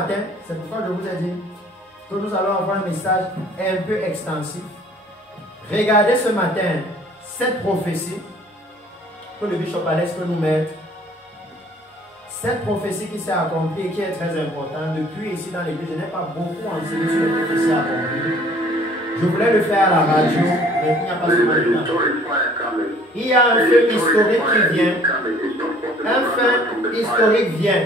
matin, c'est pourquoi je vous ai dit que nous allons avoir un message un peu extensif. Regardez ce matin cette prophétie que le bishop Alex peut nous mettre. Cette prophétie qui s'est accomplie et qui est très importante. Depuis ici dans l'église, je n'ai pas beaucoup enseigné sur les prophéties accomplies. Je voulais le faire à la radio, mais il n'y a pas ce moment. Il y a un fait historique qui vient. Un fait historique vient.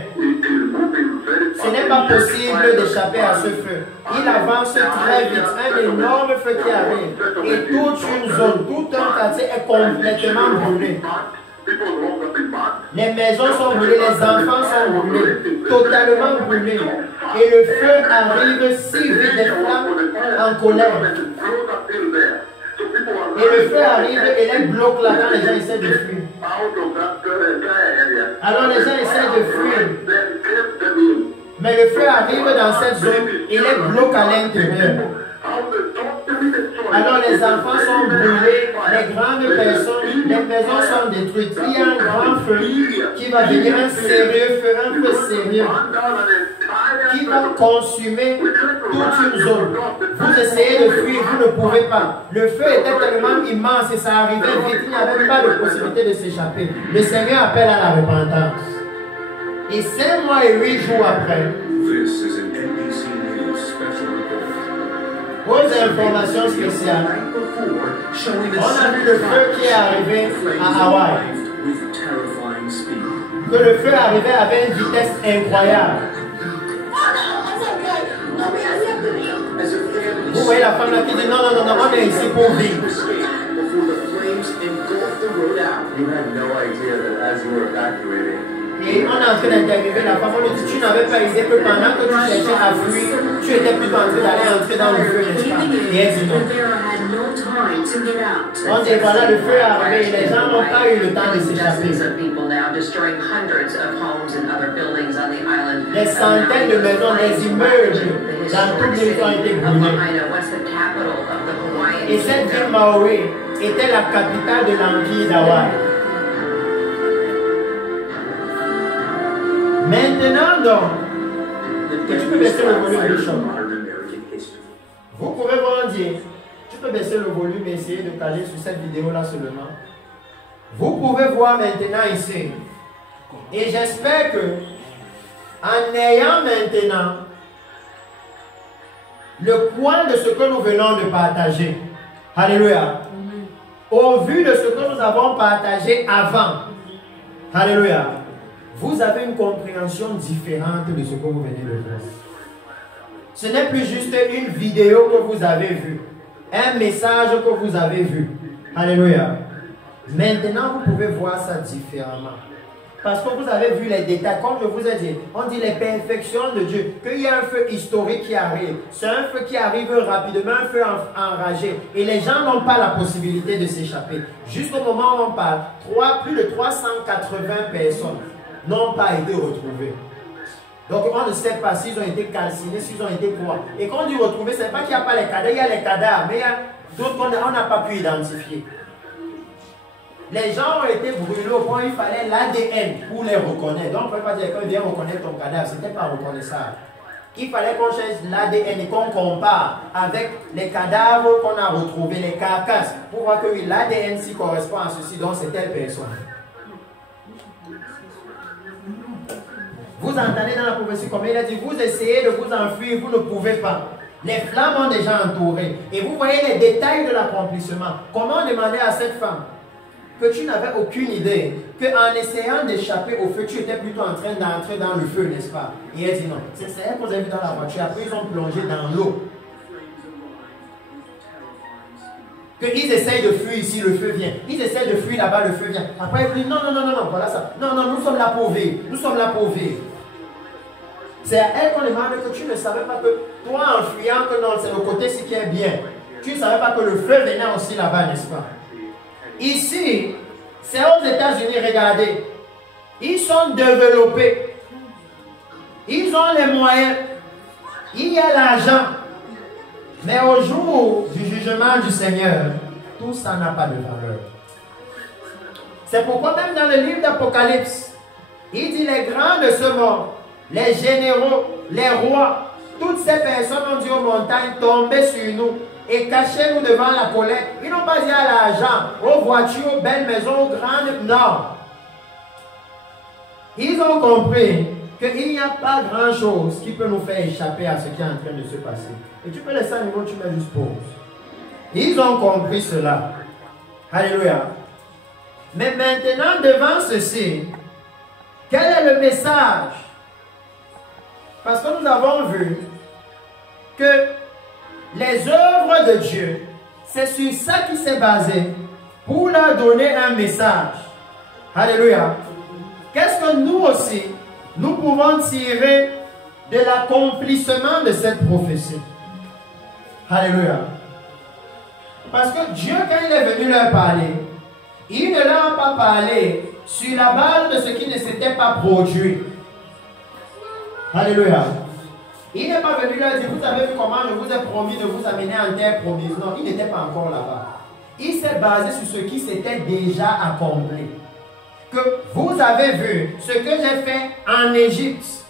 Ce n'est pas possible d'échapper à ce feu. Il avance très vite. Un énorme feu qui arrive. Et toute une zone, tout un quartier est complètement brûlé. Les maisons sont brûlées, les enfants sont brûlés, totalement brûlés. Et le feu arrive si vite, des flammes en colère. Et le feu arrive et les bloque là quand les gens essaient de fuir. Alors les gens essaient de fuir. Mais le feu arrive dans cette zone et les bloque à l'intérieur. Alors les enfants sont brûlés, les grandes personnes, les maisons sont détruites. Il y a un grand feu qui va venir, un sérieux feu, un feu sérieux, qui va consumer toute une zone. Vous essayez de fuir, vous ne pouvez pas. Le feu était tellement immense et ça arrivait vite, il n'y avait pas de possibilité de s'échapper. Le Seigneur appelle à la repentance. Et 5 mois et 8 jours après, aux informations spéciales, on a vu le feu qui est arrivé à Hawaï. Que le feu arrivait avec une vitesse incroyable. Vous voyez la femme là qui dit non, non, non, on est ici pour vivre. Et on est en train d'interviewer la femme, on lui dit tu n'avais pas idée que pendant que tu cherchais à fuir, tu étais plutôt en train d'aller entrer dans le feu, n'est-ce pas? Et elle dit non. On dit voilà, le feu est arrivé et les gens n'ont pas eu le temps de s'échapper. Des centaines de maisons, des immeubles dans toute l'île ont été brûlés. Et cette ville Maui était la capitale de l'empire d'Hawaï. Maintenant donc, tu peux baisser le volume du chant. Vous pouvez voir dire, tu peux baisser le volume et essayer de caler sur cette vidéo là seulement. Vous pouvez voir maintenant ici. Et j'espère que en ayant maintenant le point de ce que nous venons de partager, alléluia, au vu de ce que nous avons partagé avant, alléluia, vous avez une compréhension différente de ce que vous venez de voir. Ce n'est plus juste une vidéo que vous avez vue, un message que vous avez vu. Alléluia. Maintenant, vous pouvez voir ça différemment. Parce que vous avez vu les détails, comme je vous ai dit, on dit les perfections de Dieu, qu'il y a un feu historique qui arrive. C'est un feu qui arrive rapidement, un feu enragé. Et les gens n'ont pas la possibilité de s'échapper. Jusqu'au moment où on parle, plus de 380 personnes n'ont pas été retrouvés. Donc on ne sait pas s'ils ont été calcinés, s'ils ont été quoi. Et quand on dit retrouvés, ce n'est pas qu'il n'y a pas les cadavres, il y a les cadavres, mais il y a d'autres qu'on n'a pas pu identifier. Les gens ont été brûlés au point où il fallait l'ADN pour les reconnaître. Donc on ne peut pas dire qu'on vient reconnaître ton cadavre, ce n'était pas reconnaissable. Il fallait qu'on cherche l'ADN et qu'on compare avec les cadavres qu'on a retrouvés, les carcasses, pour voir que oui, l'ADN s'y correspond à ceci, donc c'est telle personne. Vous entendez dans la prophétie comme il a dit, vous essayez de vous enfuir, vous ne pouvez pas. Les flammes ont déjà entouré. Et vous voyez les détails de l'accomplissement. Comment demander à cette femme que tu n'avais aucune idée, qu'en essayant d'échapper au feu, tu étais plutôt en train d'entrer dans le feu, n'est-ce pas? Et elle dit non. C'est elle qu'on a vu dans la voiture. Après, ils ont plongé dans l'eau. Qu'ils essayent de fuir ici, le feu vient. Ils essayent de fuir là-bas, le feu vient. Après, ils disent non, non, non, non, non, voilà ça. Non, non, nous sommes là pour vivre. Nous sommes là pour vivre. C'est à elle qu'on demande que tu ne savais pas que toi, en fuyant, que non, c'est le côté-ci qui est bien. Tu ne savais pas que le feu venait aussi là-bas, n'est-ce pas? Ici, c'est aux États-Unis, regardez. Ils sont développés. Ils ont les moyens. Il y a l'argent. Mais au jour du jugement du Seigneur, tout ça n'a pas de valeur. C'est pourquoi même dans le livre d'Apocalypse, il dit les grands de ce monde, les généraux, les rois, toutes ces personnes ont dit aux montagnes, tombez sur nous et cachez-nous devant la colère. Ils n'ont pas dit à l'argent, aux voitures, aux belles maisons, aux grandes. Non. Ils ont compris qu'il n'y a pas grand-chose qui peut nous faire échapper à ce qui est en train de se passer. Et tu peux laisser un niveau, tu mets juste pause. Ils ont compris cela. Alléluia. Mais maintenant, devant ceci, quel est le message? Parce que nous avons vu que les œuvres de Dieu, c'est sur ça qui s'est basé pour leur donner un message. Alléluia. Qu'est-ce que nous aussi, nous pouvons tirer de l'accomplissement de cette prophétie? Alléluia. Parce que Dieu, quand il est venu leur parler, il ne leur a pas parlé sur la base de ce qui ne s'était pas produit. Alléluia. Il n'est pas venu leur dire, vous avez vu comment je vous ai promis de vous amener en terre promise. Non, il n'était pas encore là-bas. Il s'est basé sur ce qui s'était déjà accompli. Que vous avez vu ce que j'ai fait en Égypte.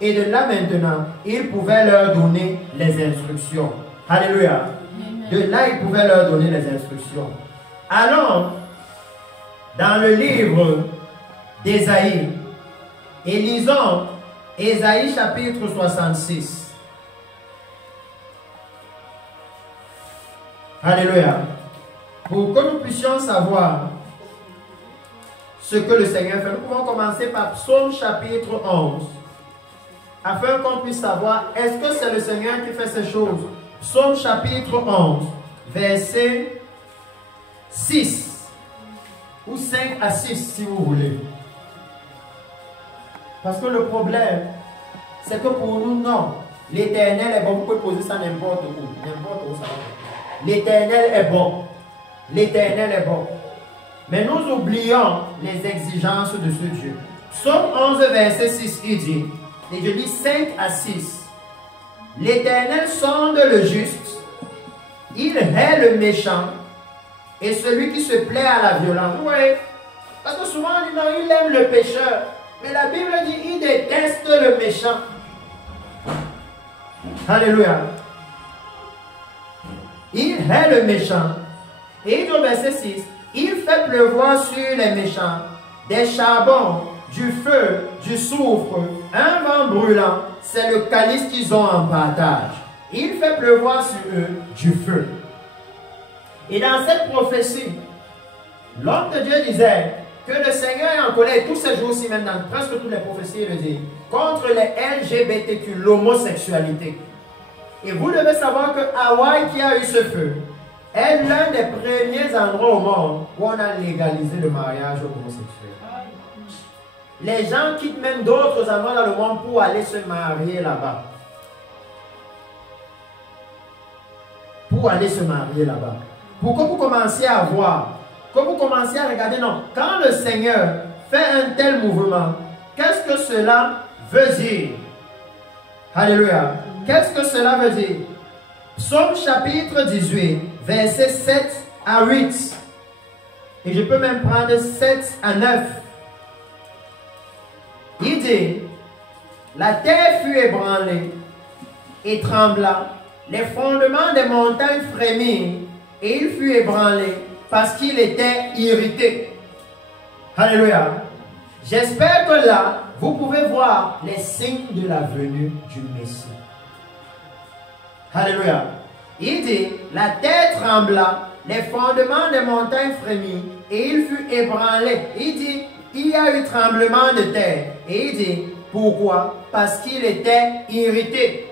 Et de là maintenant, il pouvait leur donner les instructions. Alléluia. De là, il pouvait leur donner les instructions. Allons dans le livre d'Ésaïe et lisons Ésaïe chapitre 66. Alléluia. Pour que nous puissions savoir ce que le Seigneur fait, nous pouvons commencer par Psaume chapitre 11. Afin qu'on puisse savoir, est-ce que c'est le Seigneur qui fait ces choses? Psaume chapitre 11, verset 6. Ou 5 à 6 si vous voulez. Parce que le problème, c'est que pour nous, non. L'Éternel est bon. Vous pouvez poser ça n'importe où. N'importe où ça va. L'Éternel est bon. L'Éternel est bon. Mais nous oublions les exigences de ce Dieu. Psaume 11, verset 6, il dit, et je lis 5 à 6. L'Éternel sonde le juste, il hait le méchant, et celui qui se plaît à la violence. Oui, parce que souvent on dit non, il aime le pécheur. Mais la Bible dit, il déteste le méchant. Alléluia. Il hait le méchant. Et il dit au verset 6, il fait pleuvoir sur les méchants des charbons, du feu, du soufre, un vent brûlant, c'est le calice qu'ils ont en partage. Il fait pleuvoir sur eux du feu. Et dans cette prophétie, l'homme de Dieu disait que le Seigneur est en colère tous ces jours-ci, même dans presque toutes les prophéties, il le dit, contre les LGBTQ, l'homosexualité. Et vous devez savoir que Hawaï, qui a eu ce feu, est l'un des premiers endroits au monde où on a légalisé le mariage homosexuel. Les gens quittent même d'autres endroits dans le monde pour aller se marier là-bas. Pour aller se marier là-bas. Pour que vous commenciez à voir, que vous commenciez à regarder, non, quand le Seigneur fait un tel mouvement, qu'est-ce que cela veut dire? Alléluia. Qu'est-ce que cela veut dire? Psaume chapitre 18, versets 7 à 8. Et je peux même prendre 7 à 9. Il dit, la terre fut ébranlée et trembla, les fondements des montagnes frémirent, et il fut ébranlé parce qu'il était irrité. Alléluia. J'espère que là, vous pouvez voir les signes de la venue du Messie. Alléluia. Il dit, la terre trembla, les fondements des montagnes frémirent, et il fut ébranlé. Il dit, il y a eu tremblement de terre. Et il dit, pourquoi? Parce qu'il était irrité.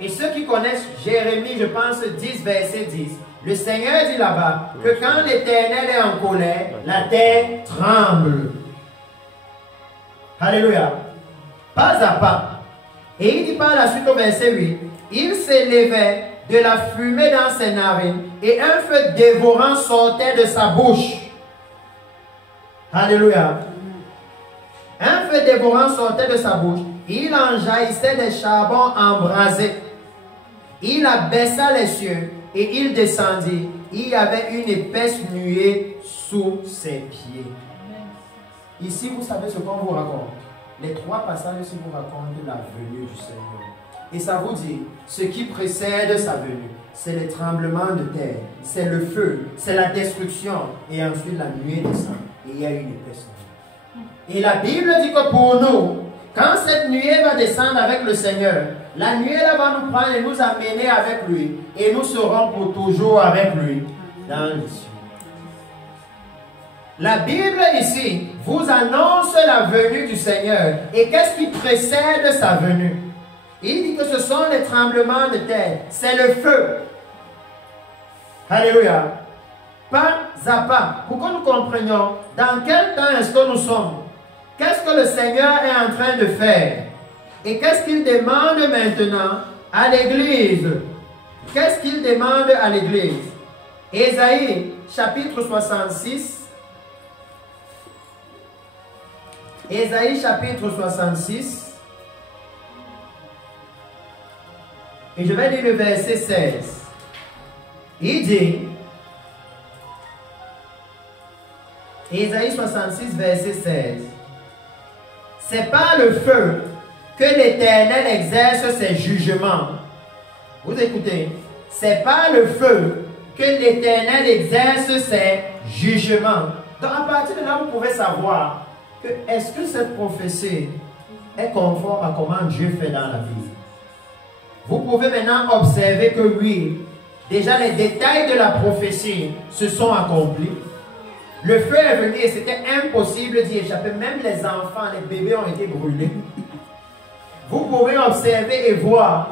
Et ceux qui connaissent Jérémie, je pense 10, verset 10, le Seigneur dit là-bas que quand l'Éternel est en colère, la terre tremble. Alléluia. Pas à pas. Et il dit par la suite au verset 8, il s'élevait de la fumée dans ses narines et un feu dévorant sortait de sa bouche. Alléluia. Un feu dévorant sortait de sa bouche. Il en jaillissait des charbons embrasés. Il abaissa les cieux et il descendit. Il y avait une épaisse nuée sous ses pieds. Ici, vous savez ce qu'on vous raconte. les 3 passages ici vous racontent la venue du Seigneur. Et ça vous dit, ce qui précède sa venue, c'est les tremblements de terre, c'est le feu, c'est la destruction, et ensuite la nuée descend, et il y a une épaisse nuée. Et la Bible dit que pour nous, quand cette nuée va descendre avec le Seigneur, la nuée là va nous prendre et nous amener avec lui, et nous serons pour toujours avec lui dans les cieux. La Bible ici vous annonce la venue du Seigneur. Et qu'est-ce qui précède sa venue? Il dit que ce sont les tremblements de terre, c'est le feu. Alléluia. Pas à pas, pour que nous comprenions dans quel temps est-ce que nous sommes. Qu'est-ce que le Seigneur est en train de faire? Et qu'est-ce qu'il demande maintenant à l'Église? Qu'est-ce qu'il demande à l'Église? Ésaïe, chapitre 66. Ésaïe, chapitre 66. Et je vais lire le verset 16. Il dit, Ésaïe 66, verset 16. C'est par le feu que l'Éternel exerce ses jugements. Vous écoutez? C'est par le feu que l'Éternel exerce ses jugements. Donc à partir de là, vous pouvez savoir que est-ce que cette prophétie est conforme à comment Dieu fait dans la vie. Vous pouvez maintenant observer que oui, déjà les détails de la prophétie se sont accomplis. Le feu est venu et c'était impossible d'y échapper. Même les enfants, les bébés ont été brûlés. Vous pouvez observer et voir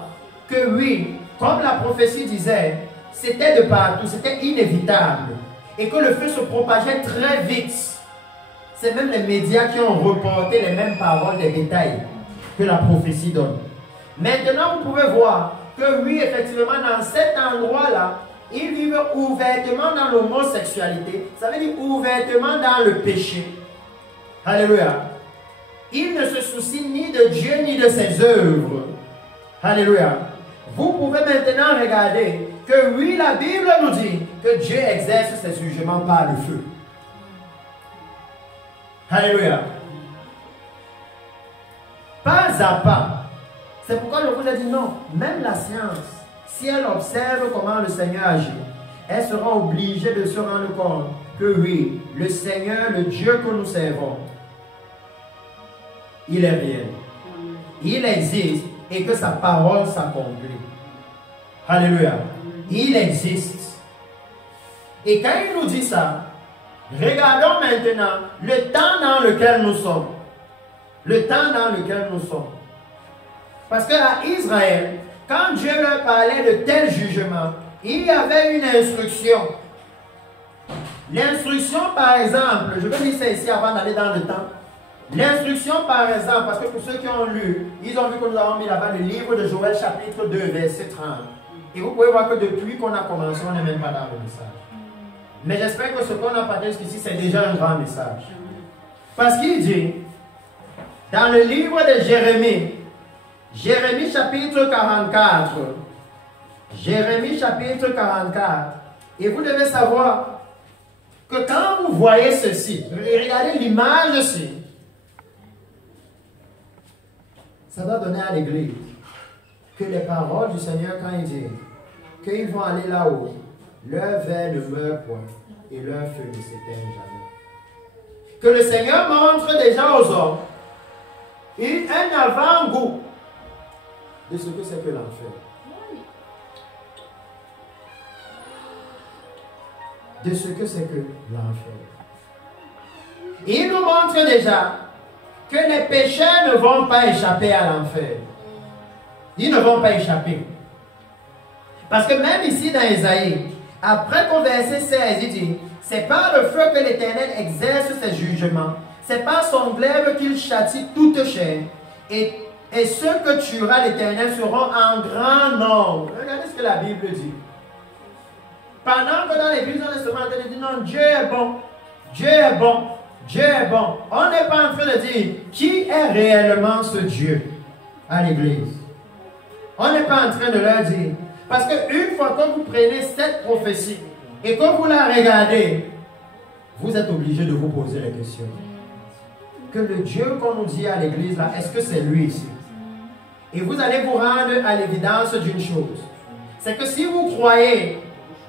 que oui, comme la prophétie disait, c'était de partout, c'était inévitable. Et que le feu se propageait très vite. C'est même les médias qui ont reporté les mêmes paroles, les détails que la prophétie donne. Maintenant, vous pouvez voir que oui, effectivement, dans cet endroit-là, ils vivent ouvertement dans l'homosexualité. Ça veut dire ouvertement dans le péché. Alléluia. Ils ne se soucient ni de Dieu ni de ses œuvres. Alléluia. Vous pouvez maintenant regarder que oui, la Bible nous dit que Dieu exerce ses jugements par le feu. Alléluia. Pas à pas. C'est pourquoi je vous ai dit non, même la science, si elle observe comment le Seigneur agit, elle sera obligée de se rendre compte que oui, le Seigneur, le Dieu que nous servons, il est réel. Il existe et que sa parole s'accomplit. Alléluia. Il existe. Et quand il nous dit ça, regardons maintenant le temps dans lequel nous sommes. Le temps dans lequel nous sommes. Parce qu'à Israël, quand Dieu leur parlait de tel jugement, il y avait une instruction. L'instruction, par exemple, je vais lire ça ici avant d'aller dans le temps. L'instruction, par exemple, parce que pour ceux qui ont lu, ils ont vu que nous avons mis là-bas le livre de Joël, chapitre 2, verset 30. Et vous pouvez voir que depuis qu'on a commencé, on n'est même pas dans le message. Mais j'espère que ce qu'on a parlé jusqu'ici, c'est déjà un grand message. Parce qu'il dit, dans le livre de Jérémie, Jérémie chapitre 44. Jérémie chapitre 44. Et vous devez savoir que quand vous voyez ceci, regardez l'image ici, ça va donner à l'Église que les paroles du Seigneur, quand il dit qu'ils vont aller là-haut, leur verre ne meurt point et leur feu ne s'éteint jamais. Que le Seigneur montre déjà aux hommes un avant-goût de ce que c'est que l'enfer. De ce que c'est que l'enfer. Il nous montre déjà que les pécheurs ne vont pas échapper à l'enfer. Ils ne vont pas échapper. Parce que même ici dans Ésaïe, après qu'au verset 16, il dit, c'est par le feu que l'Éternel exerce ses jugements, c'est par son glaive qu'il châtie toute chair, et ceux que tuera l'Éternel seront en grand nombre. Regardez ce que la Bible dit. Pendant que dans l'église, on est seulement en train de dire non, Dieu est bon, Dieu est bon, Dieu est bon. On n'est pas en train de dire qui est réellement ce Dieu à l'église. On n'est pas en train de leur dire. Parce qu'une fois que vous prenez cette prophétie et que vous la regardez, vous êtes obligé de vous poser la question. que le Dieu qu'on nous dit à l'église, là, est-ce que c'est lui ici? Et vous allez vous rendre à l'évidence d'une chose. C'est que si vous croyez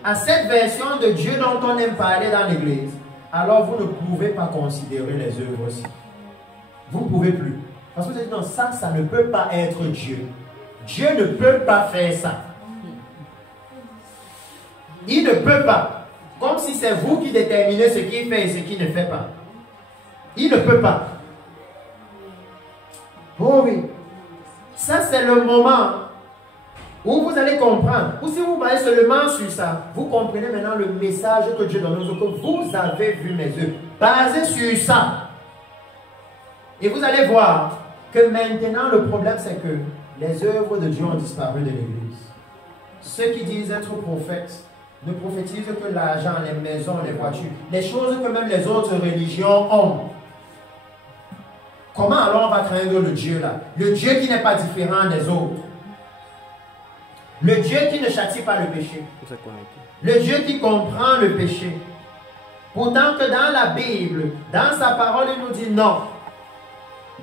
à cette version de Dieu dont on aime parler dans l'église, alors vous ne pouvez pas considérer les œuvres aussi. Vous ne pouvez plus. Parce que vous dites, non, ça ne peut pas être Dieu. Dieu ne peut pas faire ça. Il ne peut pas. Comme si c'est vous qui déterminez ce qu'il fait et ce qu'il ne fait pas. Il ne peut pas. Oh oui. Ça, c'est le moment où vous allez comprendre. Ou si vous basez seulement sur ça, vous comprenez maintenant le message que Dieu donne aux autres, que vous avez vu mes œuvres. Basé sur ça. Et vous allez voir que maintenant, le problème, c'est que les œuvres de Dieu ont disparu de l'Église. Ceux qui disent être prophètes ne prophétisent que l'argent, les maisons, les voitures, les choses que même les autres religions ont. Comment alors on va craindre le Dieu là? Le Dieu qui n'est pas différent des autres. Le Dieu qui ne châtie pas le péché. Le Dieu qui comprend le péché. Pourtant que dans la Bible, dans sa parole, il nous dit non.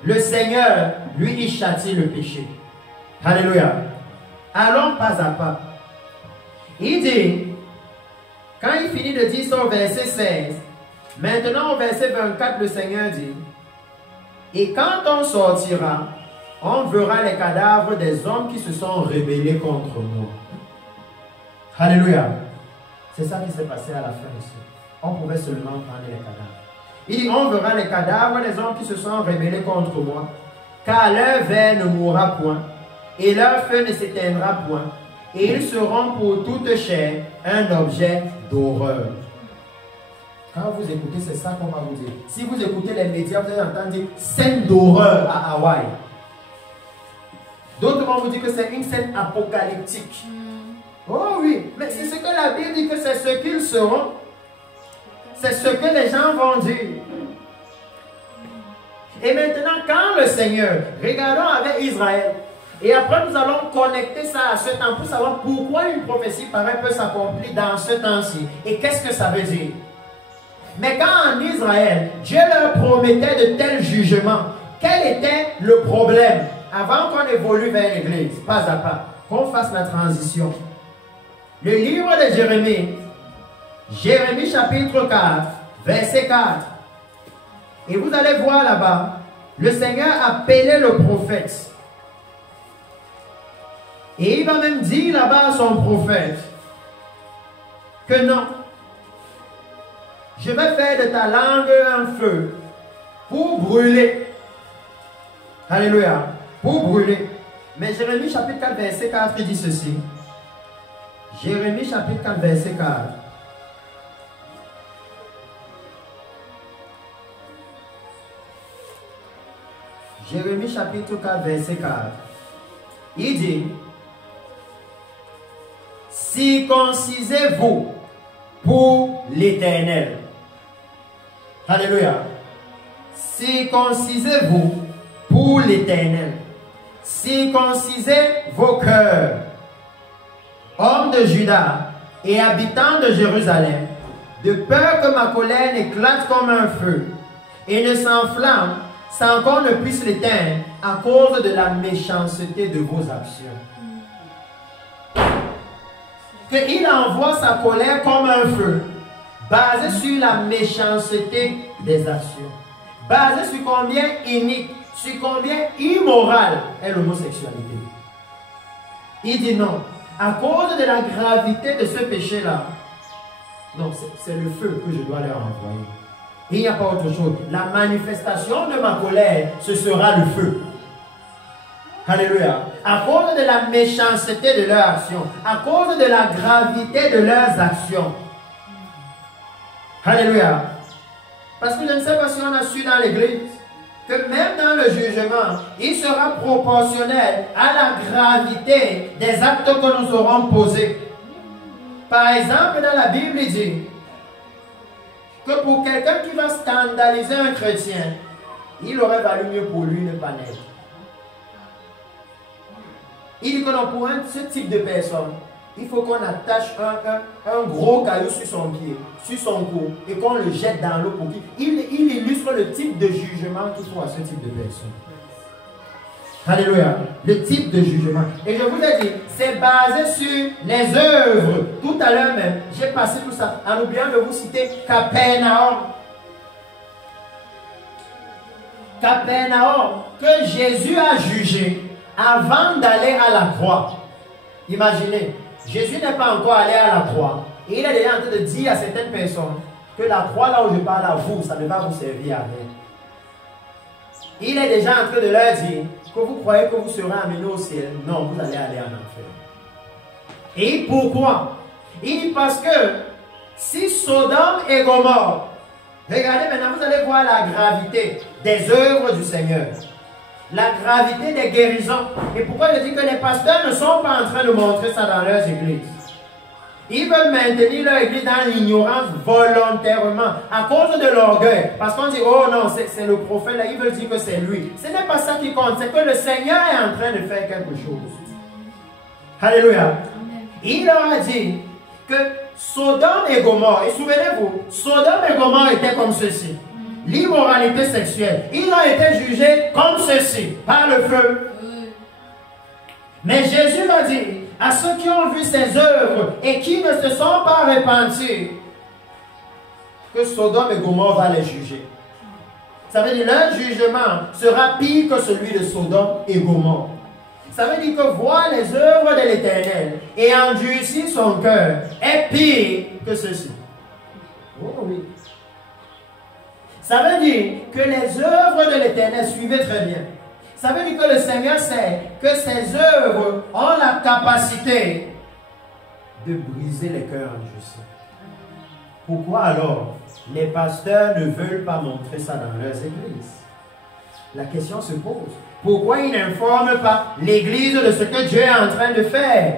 Le Seigneur, lui, il châtie le péché. Alléluia. Allons pas à pas. Il dit, quand il finit de dire ça au verset 16, maintenant au verset 24, le Seigneur dit, et quand on sortira, on verra les cadavres des hommes qui se sont rebellés contre moi. Alléluia. C'est ça qui s'est passé à la fin ici. On pouvait seulement prendre les cadavres. Il dit, on verra les cadavres des hommes qui se sont rebellés contre moi, car leur ver ne mourra point, et leur feu ne s'éteindra point, et ils seront pour toute chair un objet d'horreur. Quand vous écoutez, c'est ça qu'on va vous dire. Si vous écoutez les médias, vous allez entendre dire scène d'horreur à Hawaï. D'autres vont vous dire que c'est une scène apocalyptique. Oh oui, mais c'est ce que la Bible dit que c'est ce qu'ils seront. C'est ce que les gens vont dire. Et maintenant, quand le Seigneur, regardons avec Israël, et après nous allons connecter ça à ce temps pour savoir pourquoi une prophétie pareille peut s'accomplir dans ce temps-ci. Et qu'est-ce que ça veut dire? Mais quand en Israël, Dieu leur promettait de tels jugements, quel était le problème? Avant qu'on évolue vers l'église, pas à pas, qu'on fasse la transition. Le livre de Jérémie, Jérémie chapitre 4, verset 4. Et vous allez voir là-bas, le Seigneur appelait le prophète. Et il va même dire là-bas à son prophète que non, je vais faire de ta langue un feu pour brûler. Alléluia. Pour brûler. Mais Jérémie chapitre 4, verset 4 dit ceci. Jérémie chapitre 4, verset 4. Jérémie chapitre 4, verset 4. Il dit, circoncisez-vous pour l'Éternel. Alléluia. Circoncisez-vous pour l'Éternel. Circoncisez vos cœurs, hommes de Juda et habitants de Jérusalem, de peur que ma colère n'éclate comme un feu et ne s'enflamme sans qu'on ne puisse l'éteindre à cause de la méchanceté de vos actions. Qu'il envoie sa colère comme un feu, basé sur la méchanceté des actions, basé sur combien inique, sur combien immoral est l'homosexualité. Il dit non, à cause de la gravité de ce péché-là, non, c'est le feu que je dois leur envoyer. Il n'y a pas autre chose. La manifestation de ma colère, ce sera le feu. Alléluia. À cause de la méchanceté de leurs actions, à cause de la gravité de leurs actions. Alléluia. Parce que je ne sais pas si on a su dans l'église que même dans le jugement, il sera proportionnel à la gravité des actes que nous aurons posés. Par exemple, dans la Bible, il dit que pour quelqu'un qui va scandaliser un chrétien, il aurait valu mieux pour lui ne pas naître. Il dit que non, pour ce type de personne, il faut qu'on attache un gros caillou sur son pied, sur son cou, et qu'on le jette dans l'eau pour qu'il illustre le type de jugement qu'il faut à ce type de personne. Alléluia. Le type de jugement. Et je vous ai dit, c'est basé sur les œuvres. Tout à l'heure même, j'ai passé tout ça en oubliant de vous citer Capernaum. Capernaum, que Jésus a jugé avant d'aller à la croix. Imaginez, Jésus n'est pas encore allé à la croix. Et il est déjà en train de dire à certaines personnes que la croix là où je parle à vous, ça ne va vous servir à rien. Il est déjà en train de leur dire que vous croyez que vous serez amenés au ciel. Non, vous allez aller en enfer. Et pourquoi? Il dit parce que si Sodome et Gomorrhe, regardez maintenant, vous allez voir la gravité des œuvres du Seigneur. La gravité des guérisons. Et pourquoi je dis que les pasteurs ne sont pas en train de montrer ça dans leurs églises? Ils veulent maintenir leur église dans l'ignorance volontairement à cause de l'orgueil. Parce qu'on dit, oh non, c'est le prophète là, ils veulent dire que c'est lui. Ce n'est pas ça qui compte, c'est que le Seigneur est en train de faire quelque chose. Alléluia. Amen. Il leur a dit que Sodome et Gomorrhe, et souvenez-vous, Sodome et Gomorrhe étaient comme ceci. L'immoralité sexuelle. Ils ont été jugés comme ceci, par le feu. Mais Jésus a dit à ceux qui ont vu ses œuvres et qui ne se sont pas repentis que Sodome et Gomorrhe va les juger. Ça veut dire que leur jugement sera pire que celui de Sodome et Gomorrhe. Ça veut dire que voir les œuvres de l'Éternel et endurcir son cœur est pire que ceci. Oh oui. Ça veut dire que les œuvres de l'Éternel, suivez très bien. Ça veut dire que le Seigneur sait que ses œuvres ont la capacité de briser les cœurs injustes. Pourquoi alors les pasteurs ne veulent pas montrer ça dans leurs églises? La question se pose. Pourquoi ils n'informent pas l'église de ce que Dieu est en train de faire?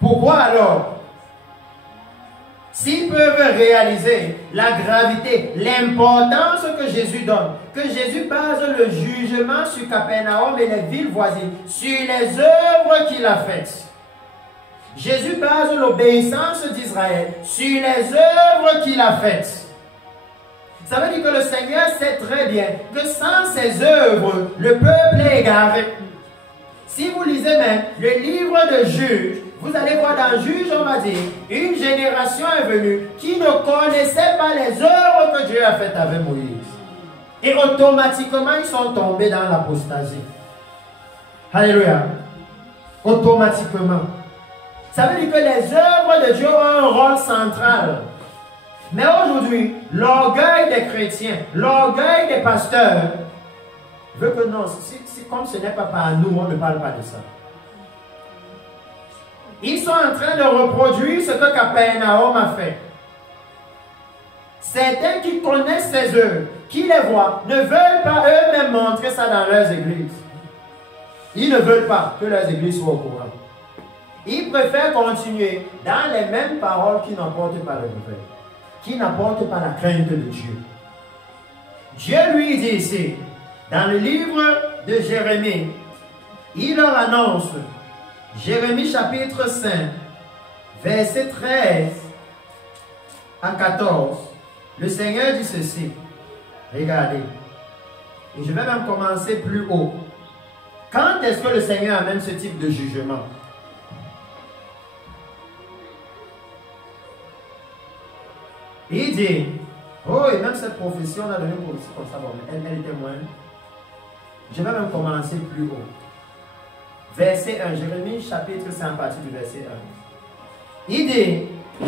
Pourquoi alors? S'ils peuvent réaliser la gravité, l'importance que Jésus donne, que Jésus base le jugement sur Capernaum et les villes voisines, sur les œuvres qu'il a faites. Jésus base l'obéissance d'Israël sur les œuvres qu'il a faites. Ça veut dire que le Seigneur sait très bien que sans ses œuvres, le peuple est égaré. Si vous lisez même le livre de Juges, vous allez voir dans Juge, on va dire, une génération est venue qui ne connaissait pas les œuvres que Dieu a faites avec Moïse. Et automatiquement, ils sont tombés dans l'apostasie. Alléluia. Automatiquement. Ça veut dire que les œuvres de Dieu ont un rôle central. Mais aujourd'hui, l'orgueil des chrétiens, l'orgueil des pasteurs, veut que non, comme ce n'est pas par nous, on ne parle pas de ça. Ils sont en train de reproduire ce que Capernaum a fait. Certains qui connaissent ces œuvres, qui les voient, ne veulent pas eux-mêmes montrer ça dans leurs églises. Ils ne veulent pas que leurs églises soient au courant. Ils préfèrent continuer dans les mêmes paroles qui n'apportent pas le nouvelle, qui n'apportent pas la crainte de Dieu. Dieu lui dit ici, dans le livre de Jérémie, il leur annonce, Jérémie chapitre 5, verset 13 à 14, le Seigneur dit ceci, regardez, et je vais même commencer plus haut. Quand est-ce que le Seigneur amène ce type de jugement? Il dit, oh, et même cette prophétie, on a donné une prophétie comme ça, bon, elle était moindre. Je vais même commencer plus haut. Verset 1, Jérémie chapitre 5, à partir du verset 1. Il dit,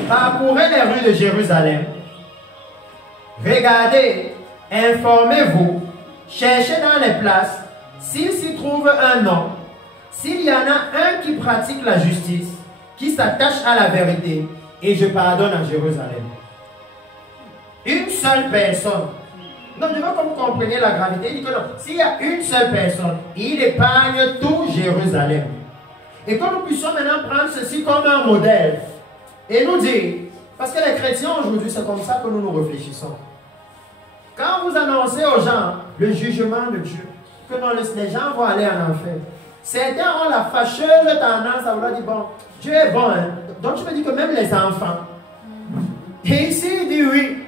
parcourez les rues de Jérusalem, regardez, informez-vous, cherchez dans les places, s'il s'y trouve un homme, s'il y en a un qui pratique la justice, qui s'attache à la vérité, et je pardonne à Jérusalem. Une seule personne. Donc, je veux que vous compreniez la gravité. Il dit que non, s'il y a une seule personne, il épargne tout Jérusalem. Et que nous puissions maintenant prendre ceci comme un modèle et nous dire, parce que les chrétiens aujourd'hui, c'est comme ça que nous nous réfléchissons. Quand vous annoncez aux gens le jugement de Dieu, que non, les gens vont aller en enfer, Certains ont la fâcheuse tendance à vouloir dire, bon, Dieu est bon, hein? Donc tu me dis que même les enfants. Et ici, il dit oui.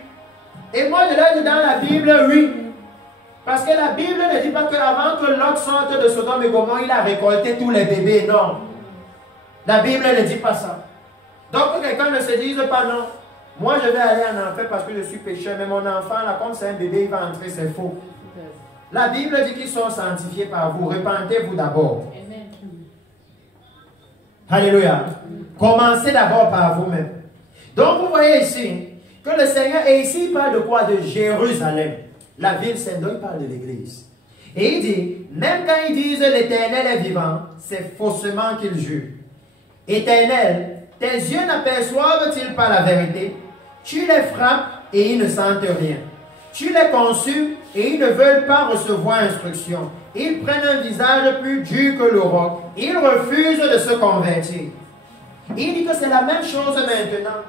Et moi, je leur dis dans la Bible, oui. Parce que la Bible ne dit pas qu'avant que Lot sorte de Sodome et Gomorrhe, il a récolté tous les bébés. Non. La Bible ne dit pas ça. Donc, que quelqu'un ne se dise pas non. Moi, je vais aller en enfer parce que je suis pécheur, mais mon enfant, là, comme c'est un bébé, il va entrer, c'est faux. La Bible dit qu'ils sont sanctifiés par vous. Repentez-vous d'abord. Alléluia. Commencez d'abord par vous-même. Donc, vous voyez ici que le Seigneur, et ici, il parle de quoi? De Jérusalem. La ville sainte, donc il parle de l'église. Et il dit, même quand ils disent l'Éternel est vivant, c'est faussement qu'ils jurent. Éternel, tes yeux n'aperçoivent-ils pas la vérité? Tu les frappes et ils ne sentent rien. Tu les consumes et ils ne veulent pas recevoir instruction. Ils prennent un visage plus dur que le roc. Ils refusent de se convertir. Il dit que c'est la même chose maintenant.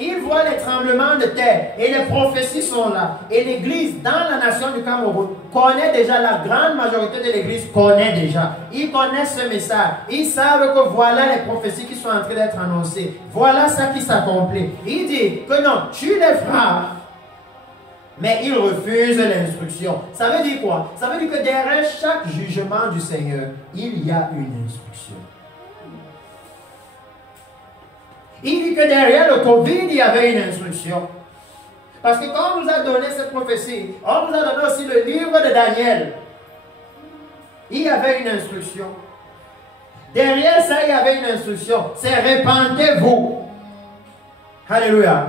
Ils voient les tremblements de terre et les prophéties sont là. Et l'Église dans la nation du Cameroun connaît déjà, la grande majorité de l'Église connaît déjà. Ils connaissent ce message. Ils savent que voilà les prophéties qui sont en train d'être annoncées. Voilà ça qui s'accomplit. Il dit que non, tu les frappes, mais ils refusent l'instruction. Ça veut dire quoi? Ça veut dire que derrière chaque jugement du Seigneur, il y a une instruction. Il dit que derrière le Covid, il y avait une instruction. Parce que quand on nous a donné cette prophétie, on nous a donné aussi le livre de Daniel. Il y avait une instruction. Derrière ça, il y avait une instruction. C'est répentez-vous. Alléluia.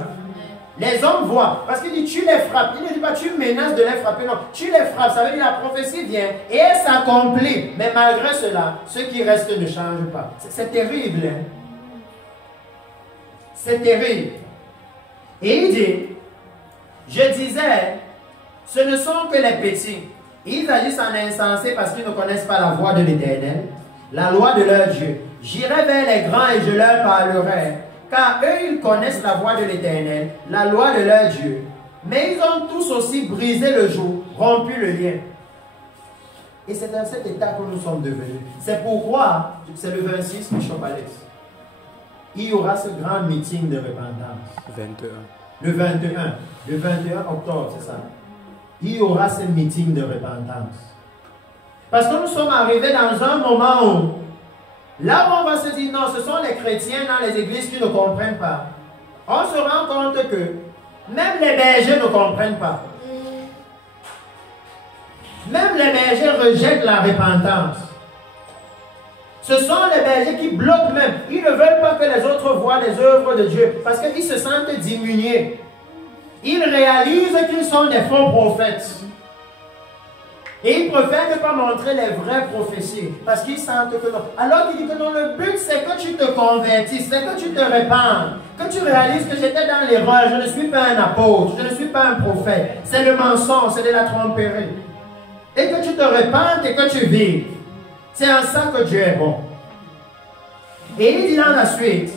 Les hommes voient. Parce qu'il dit tu les frappes. Il ne dit pas tu menaces de les frapper. Non, tu les frappes. Ça veut dire la prophétie vient et elle s'accomplit. Mais malgré cela, ceux qui restent ne changent pas. C'est terrible. Hein? C'est terrible. Et il dit, je disais, ce ne sont que les petits. Ils agissent en insensés parce qu'ils ne connaissent pas la voie de l'Éternel, la loi de leur Dieu. J'irai vers les grands et je leur parlerai, car eux, ils connaissent la voie de l'Éternel, la loi de leur Dieu. Mais ils ont tous aussi brisé le joug, rompu le lien. Et c'est dans cet état que nous sommes devenus. C'est pourquoi, c'est le 26, Bishop Alex. Il y aura ce grand meeting de repentance. 21. Le 21 octobre, c'est ça. Il y aura ce meeting de repentance. Parce que nous sommes arrivés dans un moment où, là où on va se dire, non, ce sont les chrétiens dans les églises qui ne comprennent pas. On se rend compte que même les bergers ne comprennent pas. Même les bergers rejettent la repentance. Ce sont les bergers qui bloquent même. Ils ne veulent pas que les autres voient les œuvres de Dieu parce qu'ils se sentent diminués. Ils réalisent qu'ils sont des faux prophètes. Et ils préfèrent ne pas montrer les vraies prophéties parce qu'ils sentent que non. Alors qu'il dit que non, le but c'est que tu te convertisses, c'est que tu te répandes, que tu réalises que j'étais dans l'erreur, je ne suis pas un apôtre, je ne suis pas un prophète. C'est le mensonge, c'est de la tromperie. Et que tu te répandes et que tu vives. C'est en ça que Dieu est bon. Et il dit dans la suite,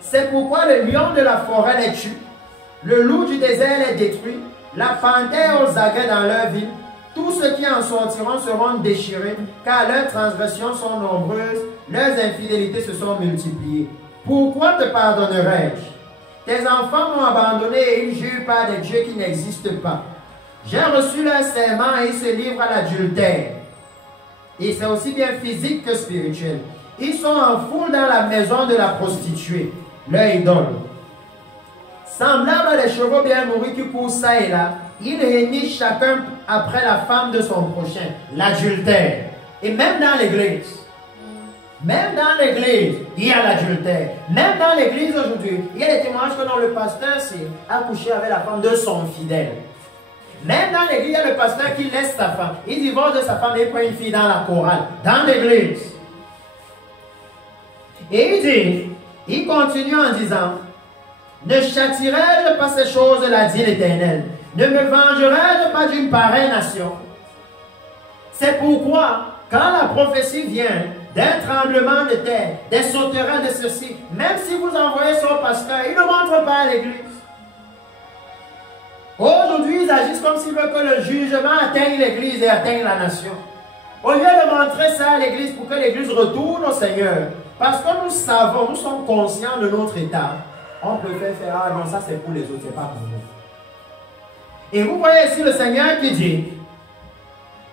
c'est pourquoi le lion de la forêt les tue, le loup du désert les détruit, la panthère aux aguets dans leur ville, tous ceux qui en sortiront seront déchirés, car leurs transgressions sont nombreuses, leurs infidélités se sont multipliées. Pourquoi te pardonnerai-je? Tes enfants m'ont abandonné et ils jurent par des dieux qui n'existent pas. J'ai reçu leur serment et ils se livrent à l'adultère. Et c'est aussi bien physique que spirituel. Ils sont en foule dans la maison de la prostituée, leur idole. Semblables à des chevaux bien nourris qui courent ça et là, ils réunissent chacun après la femme de son prochain, l'adultère. Et même dans l'église, il y a l'adultère. Même dans l'église aujourd'hui, il y a des témoignages que le pasteur a couché avec la femme de son fidèle. Même dans l'église, il y a le pasteur qui laisse sa femme. Il divorce de sa femme et prend une fille dans la chorale. Dans l'église. Et il dit, il continue en disant, ne châtirai-je pas ces choses-là, dit l'Éternel. Ne me vengerai-je pas d'une pareille nation. C'est pourquoi, quand la prophétie vient d'un tremblement de terre, des sauterelles de ceci, même si vous envoyez son pasteur, il ne montre pas à l'église. Aujourd'hui, ils agissent comme s'ils veulent que le jugement atteigne l'église et atteigne la nation. Au lieu de montrer ça à l'église pour que l'église retourne au Seigneur, parce que nous savons, nous sommes conscients de notre état, on préfère faire, ah non, ça c'est pour les autres, c'est pas pour nous. Et vous voyez ici le Seigneur qui dit,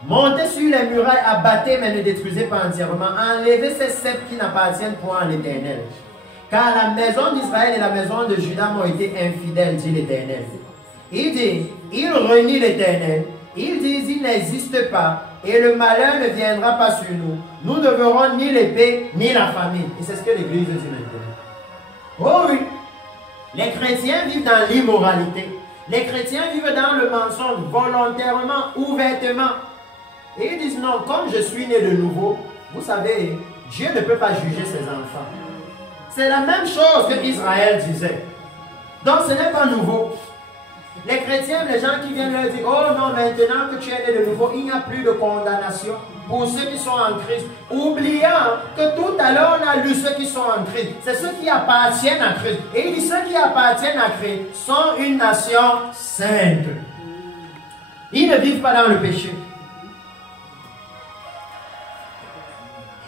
montez sur les murailles, abattez mais ne détruisez pas entièrement, enlevez ces cèpes qui n'appartiennent point à l'Éternel. Car la maison d'Israël et la maison de Juda m'ont été infidèles, dit l'Éternel. Il dit, ils renient l'Éternel, ils disent, il n'existe pas, et le malheur ne viendra pas sur nous. Nous ne verrons ni l'épée, ni la famine. Et c'est ce que l'Église dit maintenant. Oh oui, les chrétiens vivent dans l'immoralité. Les chrétiens vivent dans le mensonge, volontairement, ouvertement. Et ils disent, non, comme je suis né de nouveau, vous savez, Dieu ne peut pas juger ses enfants. C'est la même chose que Israël disait. Donc ce n'est pas nouveau. Les chrétiens, les gens qui viennent leur dire, oh non, maintenant que tu es né de nouveau, il n'y a plus de condamnation pour ceux qui sont en Christ. Oubliant que tout à l'heure on a lu ceux qui sont en Christ. C'est ceux qui appartiennent à Christ. Et il dit, ceux qui appartiennent à Christ sont une nation sainte. Ils ne vivent pas dans le péché.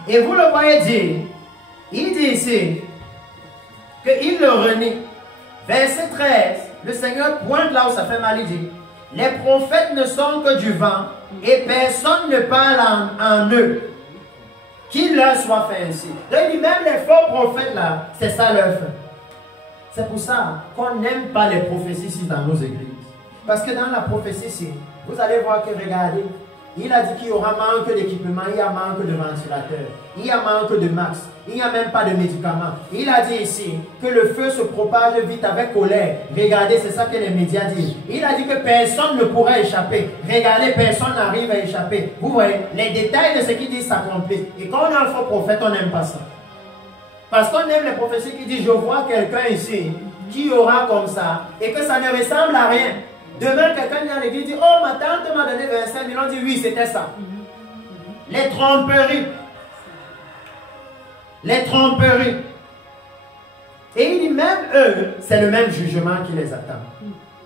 Et vous le voyez dire, il dit ici, qu'il le renie. Verset 13, le Seigneur pointe là où ça fait mal, il dit, les prophètes ne sont que du vent et personne ne parle en eux. Qu'il leur soit fait ainsi. Donc il dit, même les faux prophètes là, c'est ça leur fin. C'est pour ça qu'on n'aime pas les prophéties ici dans nos églises. Parce que dans la prophétie ici, vous allez voir que regardez, il a dit qu'il y aura manque d'équipement, il y a manque de ventilateurs, il y a manque de masques, il n'y a même pas de médicaments. Il a dit ici que le feu se propage vite avec colère. Regardez, c'est ça que les médias disent. Il a dit que personne ne pourra échapper. Regardez, personne n'arrive à échapper. Vous voyez, les détails de ce qu'il dit s'accomplissent. Et quand on a un faux prophète, on n'aime pas ça. Parce qu'on aime les prophéties qui disent, je vois quelqu'un ici qui aura comme ça et que ça ne ressemble à rien. Demain, quelqu'un vient à l'église et dit, oh, ma tante m'a donné 25 000. On dit, oui, c'était ça. Les tromperies. Les tromperies. Et il dit, même eux, c'est le même jugement qui les attend.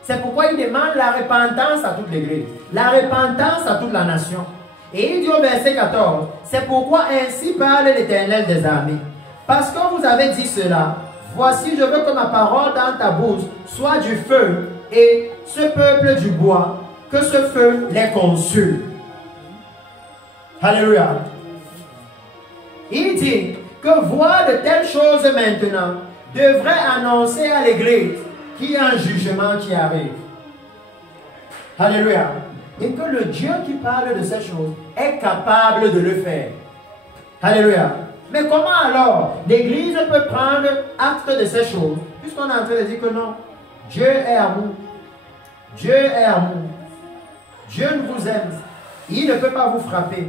C'est pourquoi il demande la repentance à toute l'église. La repentance à toute la nation. Et il dit au verset 14, c'est pourquoi ainsi parle l'Éternel des armées. Parce que vous avez dit cela, voici, je veux que ma parole dans ta bouche soit du feu et ce peuple du bois, que ce feu les consume. Alléluia. Il dit que voir de telles choses maintenant devrait annoncer à l'église qu'il y a un jugement qui arrive. Alléluia. Et que le Dieu qui parle de ces choses est capable de le faire. Alléluia. Mais comment alors l'église peut prendre acte de ces choses, puisqu'on est en train de dire que non, Dieu est amour. Dieu est amour. Dieu vous aime. Il ne peut pas vous frapper.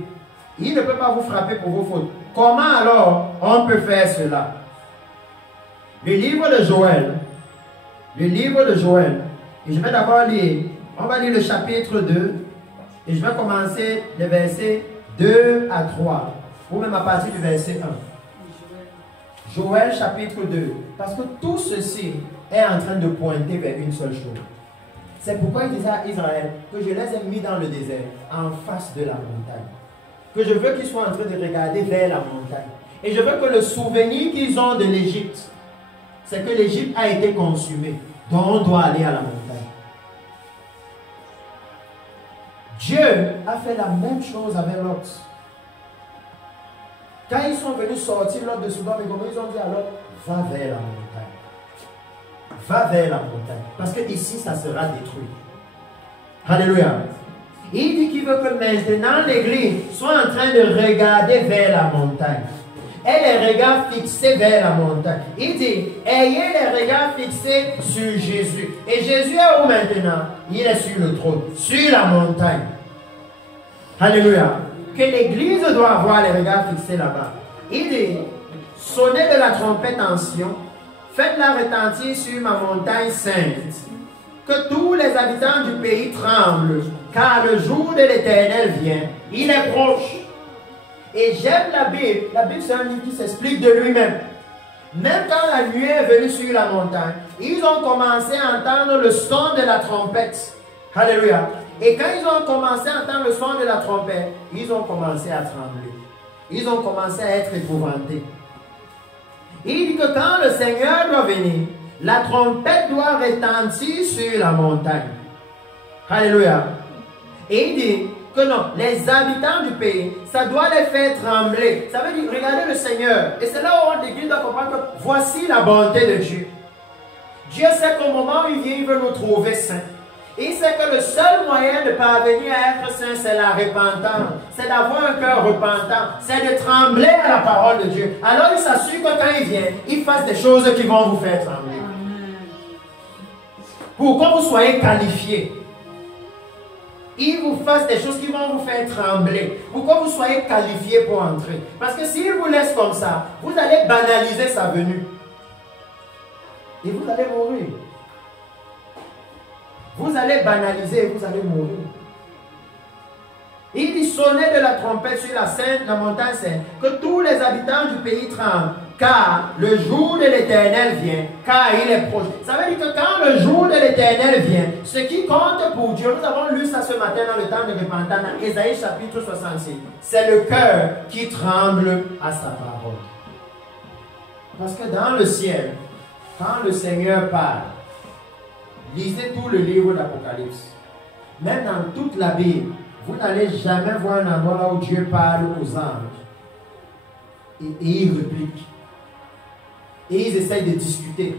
Il ne peut pas vous frapper pour vos fautes. Comment alors on peut faire cela? Le livre de Joël. Le livre de Joël. Et je vais d'abord lire. On va lire le chapitre 2. Et je vais commencer les versets 2 à 3. Ou même à partir du verset 1. Joël chapitre 2. Parce que tout ceci est en train de pointer vers une seule chose. C'est pourquoi il disait à Israël que je les ai mis dans le désert, en face de la montagne. Que je veux qu'ils soient en train de regarder vers la montagne. Et je veux que le souvenir qu'ils ont de l'Égypte, c'est que l'Égypte a été consumée. Donc on doit aller à la montagne. Dieu a fait la même chose avec Lot. Quand ils sont venus sortir Lot de Sodome et Gomorrhe, ils ont dit à Lot, va vers la montagne. Va vers la montagne. Parce que ici, ça sera détruit. Alléluia. Il dit qu'il veut que maintenant l'église soit en train de regarder vers la montagne. Et les regards fixés vers la montagne. Il dit, ayez les regards fixés sur Jésus. Et Jésus est où maintenant? Il est sur le trône, sur la montagne. Alléluia. Que l'église doit avoir les regards fixés là-bas. Il dit, sonnez de la trompette en Sion. Faites-la retentir sur ma montagne sainte. Que tous les habitants du pays tremblent, car le jour de l'Éternel vient. Il est proche. Et j'aime la Bible. La Bible, c'est un livre qui s'explique de lui-même. Même quand la nuée est venue sur la montagne, ils ont commencé à entendre le son de la trompette. Alléluia. Et quand ils ont commencé à entendre le son de la trompette, ils ont commencé à trembler. Ils ont commencé à être épouvantés. Il dit que quand le Seigneur doit venir, la trompette doit retentir sur la montagne. Alléluia. Et il dit que non, les habitants du pays, ça doit les faire trembler. Ça veut dire, regardez le Seigneur. Et c'est là où l'Église doit comprendre que voici la bonté de Dieu. Dieu sait qu'au moment où il vient, il veut nous trouver saints. Il sait que le seul moyen de parvenir à être saint, c'est la repentance. C'est d'avoir un cœur repentant. C'est de trembler à la parole de Dieu. Alors il s'assure que quand il vient, il fasse des choses qui vont vous faire trembler. Pour que vous soyez qualifiés. Il vous fasse des choses qui vont vous faire trembler. Pour que vous soyez qualifiés pour entrer. Parce que s'il vous laisse comme ça, vous allez banaliser sa venue. Et vous allez mourir. Vous allez banaliser et vous allez mourir. Il dit sonner de la trompette sur la montagne sainte, que tous les habitants du pays tremblent, car le jour de l'Éternel vient, car il est proche. Ça veut dire que quand le jour de l'Éternel vient, ce qui compte pour Dieu, nous avons lu ça ce matin dans le temps de repentance, dans Ésaïe chapitre 66, c'est le cœur qui tremble à sa parole. Parce que dans le ciel, quand le Seigneur parle, lisez tout le livre d'Apocalypse. Même dans toute la Bible, vous n'allez jamais voir un endroit où Dieu parle aux anges. Et ils répliquent. Et ils essayent de discuter.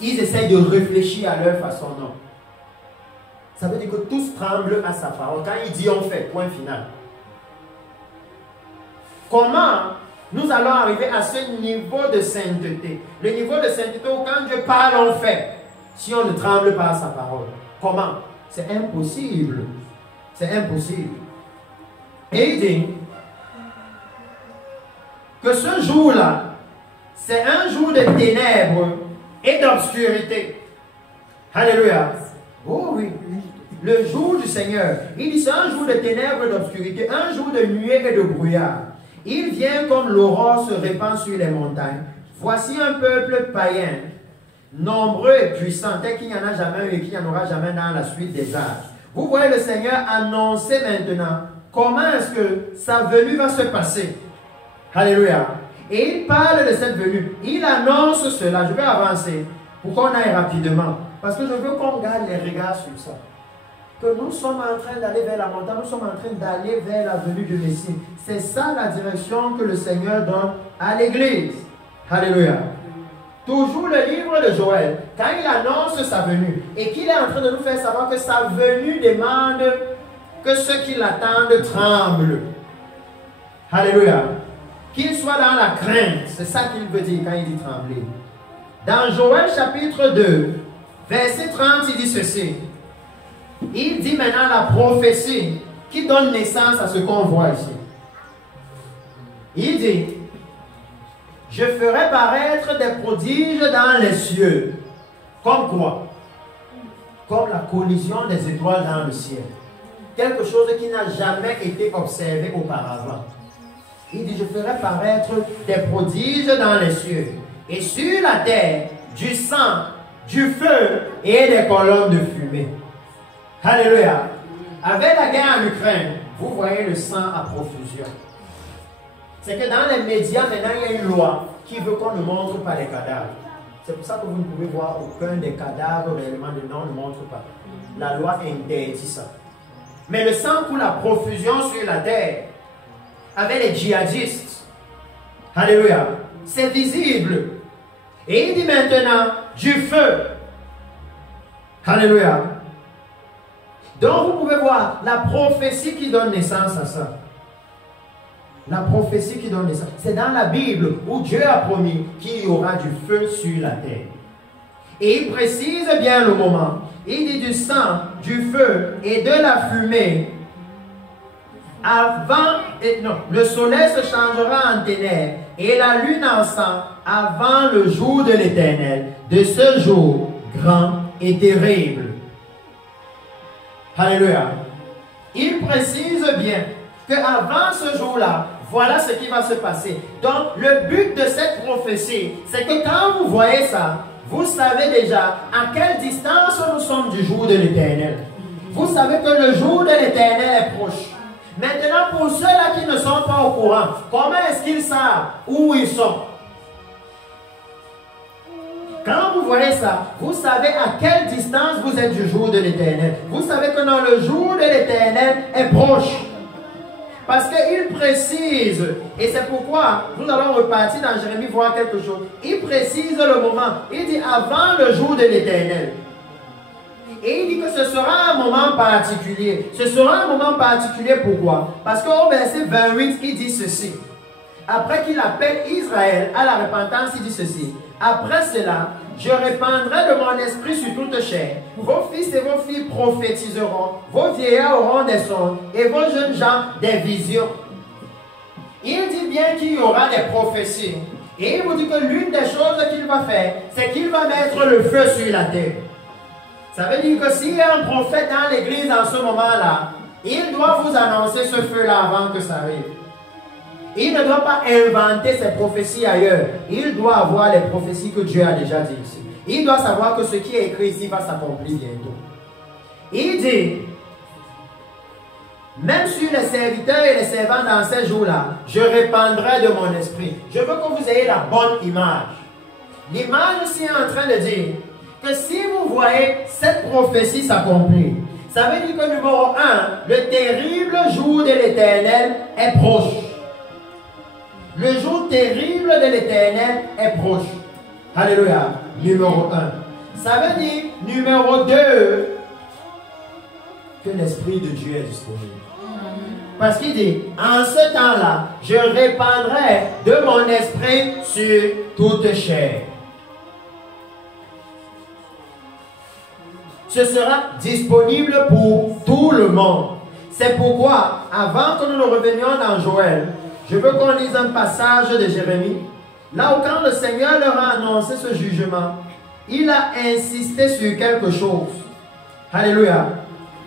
Ils essayent de réfléchir à leur façon. Non. Ça veut dire que tous tremblent à sa parole. Quand il dit on fait, point final. Comment nous allons arriver à ce niveau de sainteté? Le niveau de sainteté où quand Dieu parle, on fait. Si on ne tremble pas à sa parole. Comment? C'est impossible. C'est impossible. Et il dit que ce jour-là, c'est un jour de ténèbres et d'obscurité. Alléluia. Oh oui. Le jour du Seigneur. Il dit c'est un jour de ténèbres et d'obscurité, un jour de nuée et de brouillard. Il vient comme l'aurore se répand sur les montagnes. Voici un peuple païen, nombreux et puissants, tel qu'il n'y en a jamais eu et qu'il n'y en aura jamais dans la suite des âges. Vous voyez le Seigneur annoncer maintenant comment est-ce que sa venue va se passer. Alléluia. Et il parle de cette venue. Il annonce cela. Je vais avancer pour qu'on aille rapidement. Parce que je veux qu'on garde les regards sur ça. Que nous sommes en train d'aller vers la montagne, nous sommes en train d'aller vers la venue du Messie. C'est ça la direction que le Seigneur donne à l'Église. Alléluia. Toujours le livre de Joël, quand il annonce sa venue et qu'il est en train de nous faire savoir que sa venue demande que ceux qui l'attendent tremblent. Alléluia. Qu'ils soient dans la crainte. C'est ça qu'il veut dire quand il dit trembler. Dans Joël chapitre 2, verset 30, il dit ceci. Il dit maintenant la prophétie qui donne naissance à ce qu'on voit ici. Il dit: je ferai paraître des prodiges dans les cieux. Comme quoi? Comme la collision des étoiles dans le ciel. Quelque chose qui n'a jamais été observé auparavant. Il dit: je ferai paraître des prodiges dans les cieux. Et sur la terre, du sang, du feu et des colonnes de fumée. Alléluia. Avec la guerre en Ukraine, vous voyez le sang à profusion. C'est que dans les médias, maintenant, il y a une loi qui veut qu'on ne montre pas les cadavres. C'est pour ça que vous ne pouvez voir aucun des cadavres réellement de non, ne montre pas. La loi interdit ça. Mais le sang coule à profusion sur la terre. Avec les djihadistes. Alléluia. C'est visible. Et il dit maintenant du feu. Alléluia. Donc vous pouvez voir la prophétie qui donne naissance à ça. La prophétie qui donne naissance. C'est dans la Bible où Dieu a promis qu'il y aura du feu sur la terre. Et il précise bien le moment. Il dit du sang, du feu et de la fumée. Le soleil se changera en ténèbres et la lune en sang avant le jour de l'Éternel, de ce jour grand et terrible. Alléluia. Il précise bien qu'avant ce jour-là, voilà ce qui va se passer. Donc, le but de cette prophétie, c'est que quand vous voyez ça, vous savez déjà à quelle distance nous sommes du jour de l'Éternel. vous savez que le jour de l'Éternel est proche. Maintenant, pour ceux-là qui ne sont pas au courant, comment est-ce qu'ils savent où ils sont? Quand vous voyez ça, vous savez à quelle distance vous êtes du jour de l'Éternel. Vous savez que dans le jour de l'Éternel est proche. Parce qu'il précise, et c'est pourquoi nous allons repartir dans Jérémie voir quelque chose. Il précise le moment. Il dit avant le jour de l'Éternel. Et il dit que ce sera un moment particulier. Ce sera un moment particulier pourquoi? Parce qu'au verset 28, il dit ceci. Après qu'il appelle Israël à la repentance, il dit ceci. Après cela, je répandrai de mon esprit sur toute chair. Vos fils et vos filles prophétiseront. Vos vieillards auront des songes et vos jeunes gens des visions. Il dit bien qu'il y aura des prophéties. Et il vous dit que l'une des choses qu'il va faire, c'est qu'il va mettre le feu sur la terre. Ça veut dire que s'il y a un prophète dans l'église en ce moment-là, il doit vous annoncer ce feu-là avant que ça arrive. Il ne doit pas inventer ses prophéties ailleurs. Il doit avoir les prophéties que Dieu a déjà dit ici. Il doit savoir que ce qui est écrit ici va s'accomplir bientôt. Il dit, même sur les serviteurs et les servants dans ces jours-là, je répandrai de mon esprit. Je veux que vous ayez la bonne image. L'image aussi est en train de dire que si vous voyez cette prophétie s'accomplir, ça veut dire que numéro 1, le terrible jour de l'Éternel est proche. Le jour terrible de l'Éternel est proche. Alléluia. Numéro 1. Ça veut dire, numéro 2, que l'Esprit de Dieu est disponible. Parce qu'il dit, en ce temps-là, je répandrai de mon esprit sur toute chair. Ce sera disponible pour tout le monde. C'est pourquoi, avant que nous ne revenions dans Joël, je veux qu'on lise un passage de Jérémie. Là où quand le Seigneur leur a annoncé ce jugement, il a insisté sur quelque chose. Alléluia.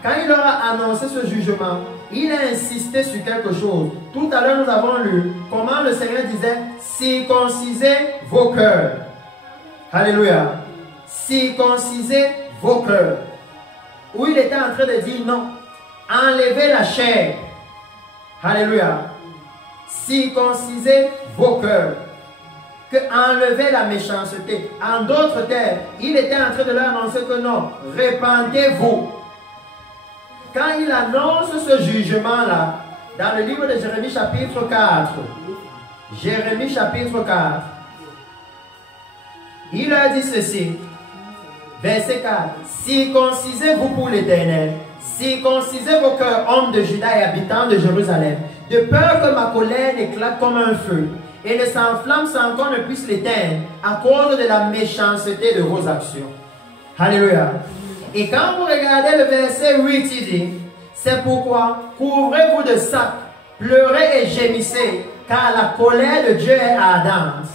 Quand il leur a annoncé ce jugement, il a insisté sur quelque chose. Tout à l'heure, nous avons lu comment le Seigneur disait « Circoncisez vos cœurs ». Alléluia. Circoncisez vos cœurs. Où il était en train de dire non. Enlevez la chair. Alléluia. Circoncisez vos cœurs. Que enlevez la méchanceté. En d'autres termes, il était en train de leur annoncer que non. Répandez-vous. Quand il annonce ce jugement-là, dans le livre de Jérémie chapitre 4, Jérémie chapitre 4, il a dit ceci, verset 4, circoncisez-vous pour l'Éternel, circoncisez vos cœurs, hommes de Juda et habitants de Jérusalem, de peur que ma colère n'éclate comme un feu, et ne s'enflamme sans qu'on ne puisse l'éteindre, à cause de la méchanceté de vos actions. Alléluia. Et quand vous regardez le verset 8, il dit, c'est pourquoi couvrez-vous de sac, pleurez et gémissez, car la colère de Dieu est ardente.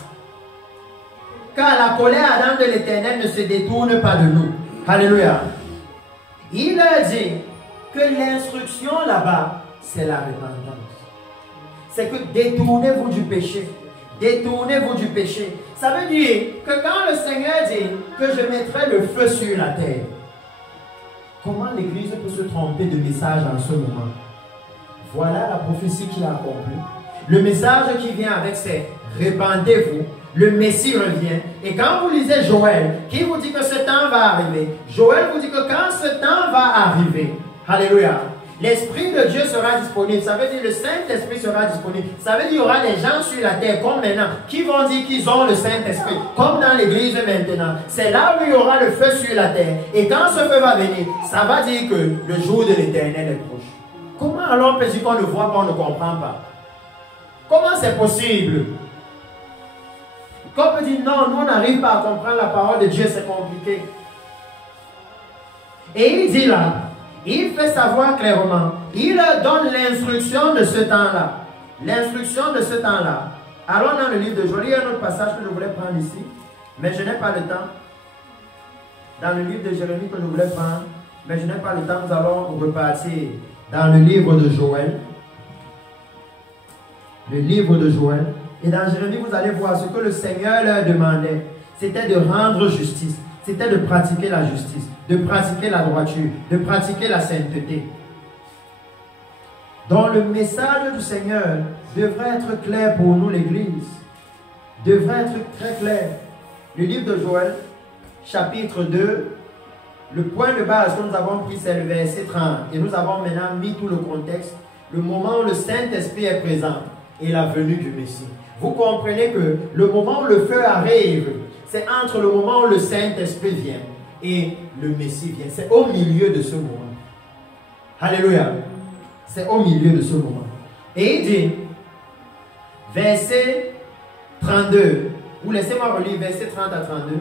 Car la colère ardente de l'Éternel ne se détourne pas de nous. Alléluia. Il a dit que l'instruction là-bas, c'est la repentance. C'est que détournez-vous du péché. Détournez-vous du péché. Ça veut dire que quand le Seigneur dit que je mettrai le feu sur la terre, comment l'Église peut se tromper de message en ce moment? Voilà la prophétie qui a accompli. Le message qui vient avec c'est répandez-vous. Le Messie revient. Et quand vous lisez Joël, qui vous dit que ce temps va arriver, Joël vous dit que quand ce temps va arriver, alléluia, l'Esprit de Dieu sera disponible. Ça veut dire le Saint-Esprit sera disponible. Ça veut dire qu'il y aura des gens sur la terre comme maintenant qui vont dire qu'ils ont le Saint-Esprit. Comme dans l'église maintenant. C'est là où il y aura le feu sur la terre. Et quand ce feu va venir, ça va dire que le jour de l'Éternel est proche. Comment alors on peut dire qu'on ne voit pas, on ne comprend pas? Comment c'est possible? Quand on peut dire non, nous on n'arrive pas à comprendre la parole de Dieu, c'est compliqué. Et il dit là, il fait savoir clairement, il donne l'instruction de ce temps-là. L'instruction de ce temps-là. Allons dans le livre de Joël, il y a un autre passage que je voulais prendre ici, mais je n'ai pas le temps. Dans le livre de Jérémie que je voulais prendre, mais je n'ai pas le temps, nous allons repartir dans le livre de Joël. Le livre de Joël. Et dans Jérémie, vous allez voir ce que le Seigneur leur demandait. C'était de rendre justice. c'était de pratiquer la justice, de pratiquer la droiture, de pratiquer la sainteté. Donc le message du Seigneur devrait être clair pour nous, l'Église. Devrait être très clair. Le livre de Joël, chapitre 2, le point de base que nous avons pris, c'est le verset 30. Et nous avons maintenant mis tout le contexte, le moment où le Saint-Esprit est présent et la venue du Messie. Vous comprenez que le moment où le feu arrive, c'est entre le moment où le Saint-Esprit vient et le Messie vient. C'est au milieu de ce moment. Alléluia. C'est au milieu de ce moment. Et il dit, verset 32, ou laissez-moi relire verset 30 à 32.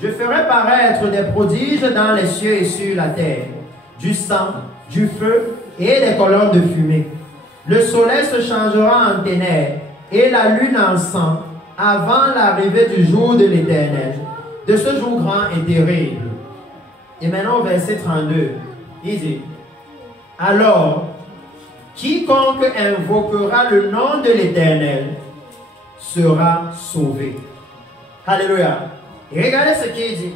Je ferai paraître des prodiges dans les cieux et sur la terre, du sang, du feu et des colonnes de fumée. Le soleil se changera en ténèbres et la lune en sang avant l'arrivée du jour de l'Éternel, de ce jour grand et terrible. Et maintenant, verset 32, il dit, alors, quiconque invoquera le nom de l'Éternel sera sauvé. Alléluia. Et regardez ce qu'il dit.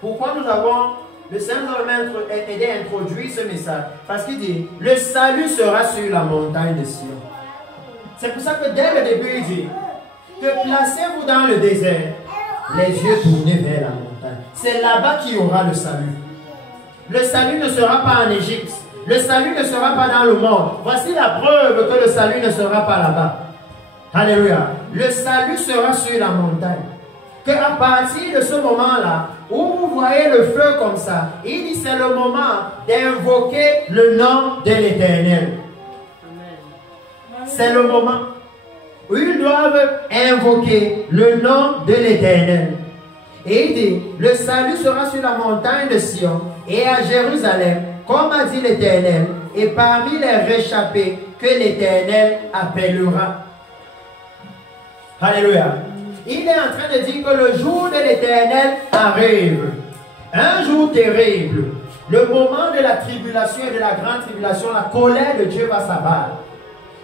Pourquoi nous avons, le Seigneur nous a aidé à introduire ce message? Parce qu'il dit, le salut sera sur la montagne de Sion. C'est pour ça que dès le début, il dit, que placez-vous dans le désert, les yeux tournés vers la montagne. C'est là-bas qu'il y aura le salut. Le salut ne sera pas en Égypte. Le salut ne sera pas dans le monde. Voici la preuve que le salut ne sera pas là-bas. Alléluia. Le salut sera sur la montagne. Qu'à partir de ce moment-là, où vous voyez le feu comme ça, il dit c'est le moment d'invoquer le nom de l'Éternel. C'est le moment où ils doivent invoquer le nom de l'Éternel. Et il dit, le salut sera sur la montagne de Sion et à Jérusalem, comme a dit l'Éternel, et parmi les réchappés que l'Éternel appellera. Alléluia. Il est en train de dire que le jour de l'Éternel arrive. Un jour terrible. Le moment de la tribulation et de la grande tribulation, la colère de Dieu va s'abattre.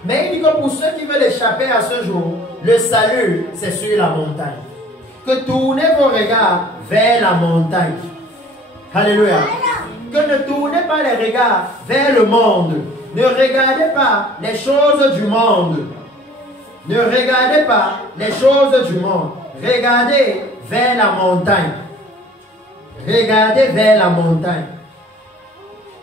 Mais il dit que pour ceux qui veulent échapper à ce jour, le salut, c'est sur la montagne. Que tournez vos regards vers la montagne. Alléluia. Que ne tournez pas les regards vers le monde. Ne regardez pas les choses du monde. Ne regardez pas les choses du monde. Regardez vers la montagne. Regardez vers la montagne.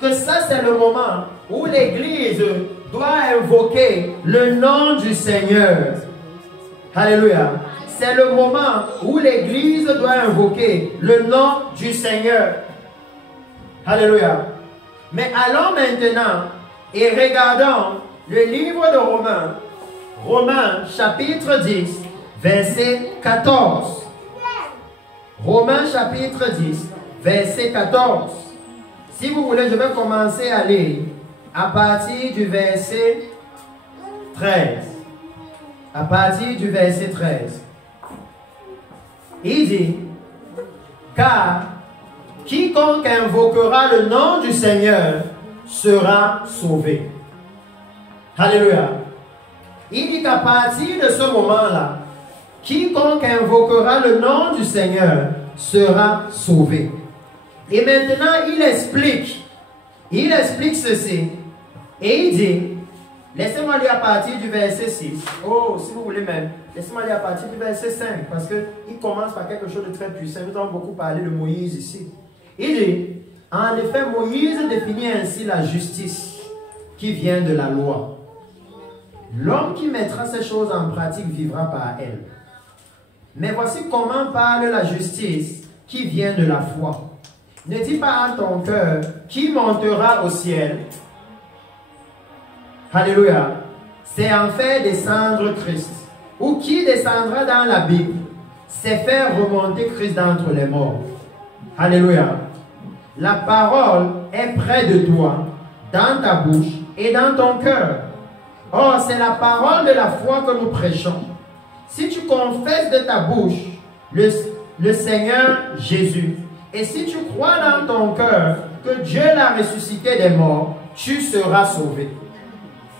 Que ça, c'est le moment où l'Église doit invoquer le nom du Seigneur. Alléluia. C'est le moment où l'Église doit invoquer le nom du Seigneur. Alléluia. Mais allons maintenant et regardons le livre de Romains. Romains chapitre 10, verset 14. Romains chapitre 10, verset 14. Si vous voulez, je vais commencer à lire à partir du verset 13. À partir du verset 13. Il dit, car quiconque invoquera le nom du Seigneur sera sauvé. Alléluia. Il dit qu'à partir de ce moment-là, quiconque invoquera le nom du Seigneur sera sauvé. Et maintenant, il explique ceci. Et il dit, laissez-moi lire à partir du verset 6. Oh, si vous voulez même, laissez-moi lire à partir du verset 5, parce qu'il commence par quelque chose de très puissant. Nous avons beaucoup parlé de Moïse ici. Il dit, en effet, Moïse définit ainsi la justice qui vient de la loi. L'homme qui mettra ces choses en pratique vivra par elle. Mais voici comment parle la justice qui vient de la foi. Ne dis pas en ton cœur qui montera au ciel. Alléluia. C'est en faire descendre Christ. Ou qui descendra dans la Bible. C'est faire remonter Christ d'entre les morts. Alléluia. La parole est près de toi, dans ta bouche et dans ton cœur. Or, c'est la parole de la foi que nous prêchons. Si tu confesses de ta bouche le Seigneur Jésus, et si tu crois dans ton cœur que Dieu l'a ressuscité des morts, tu seras sauvé.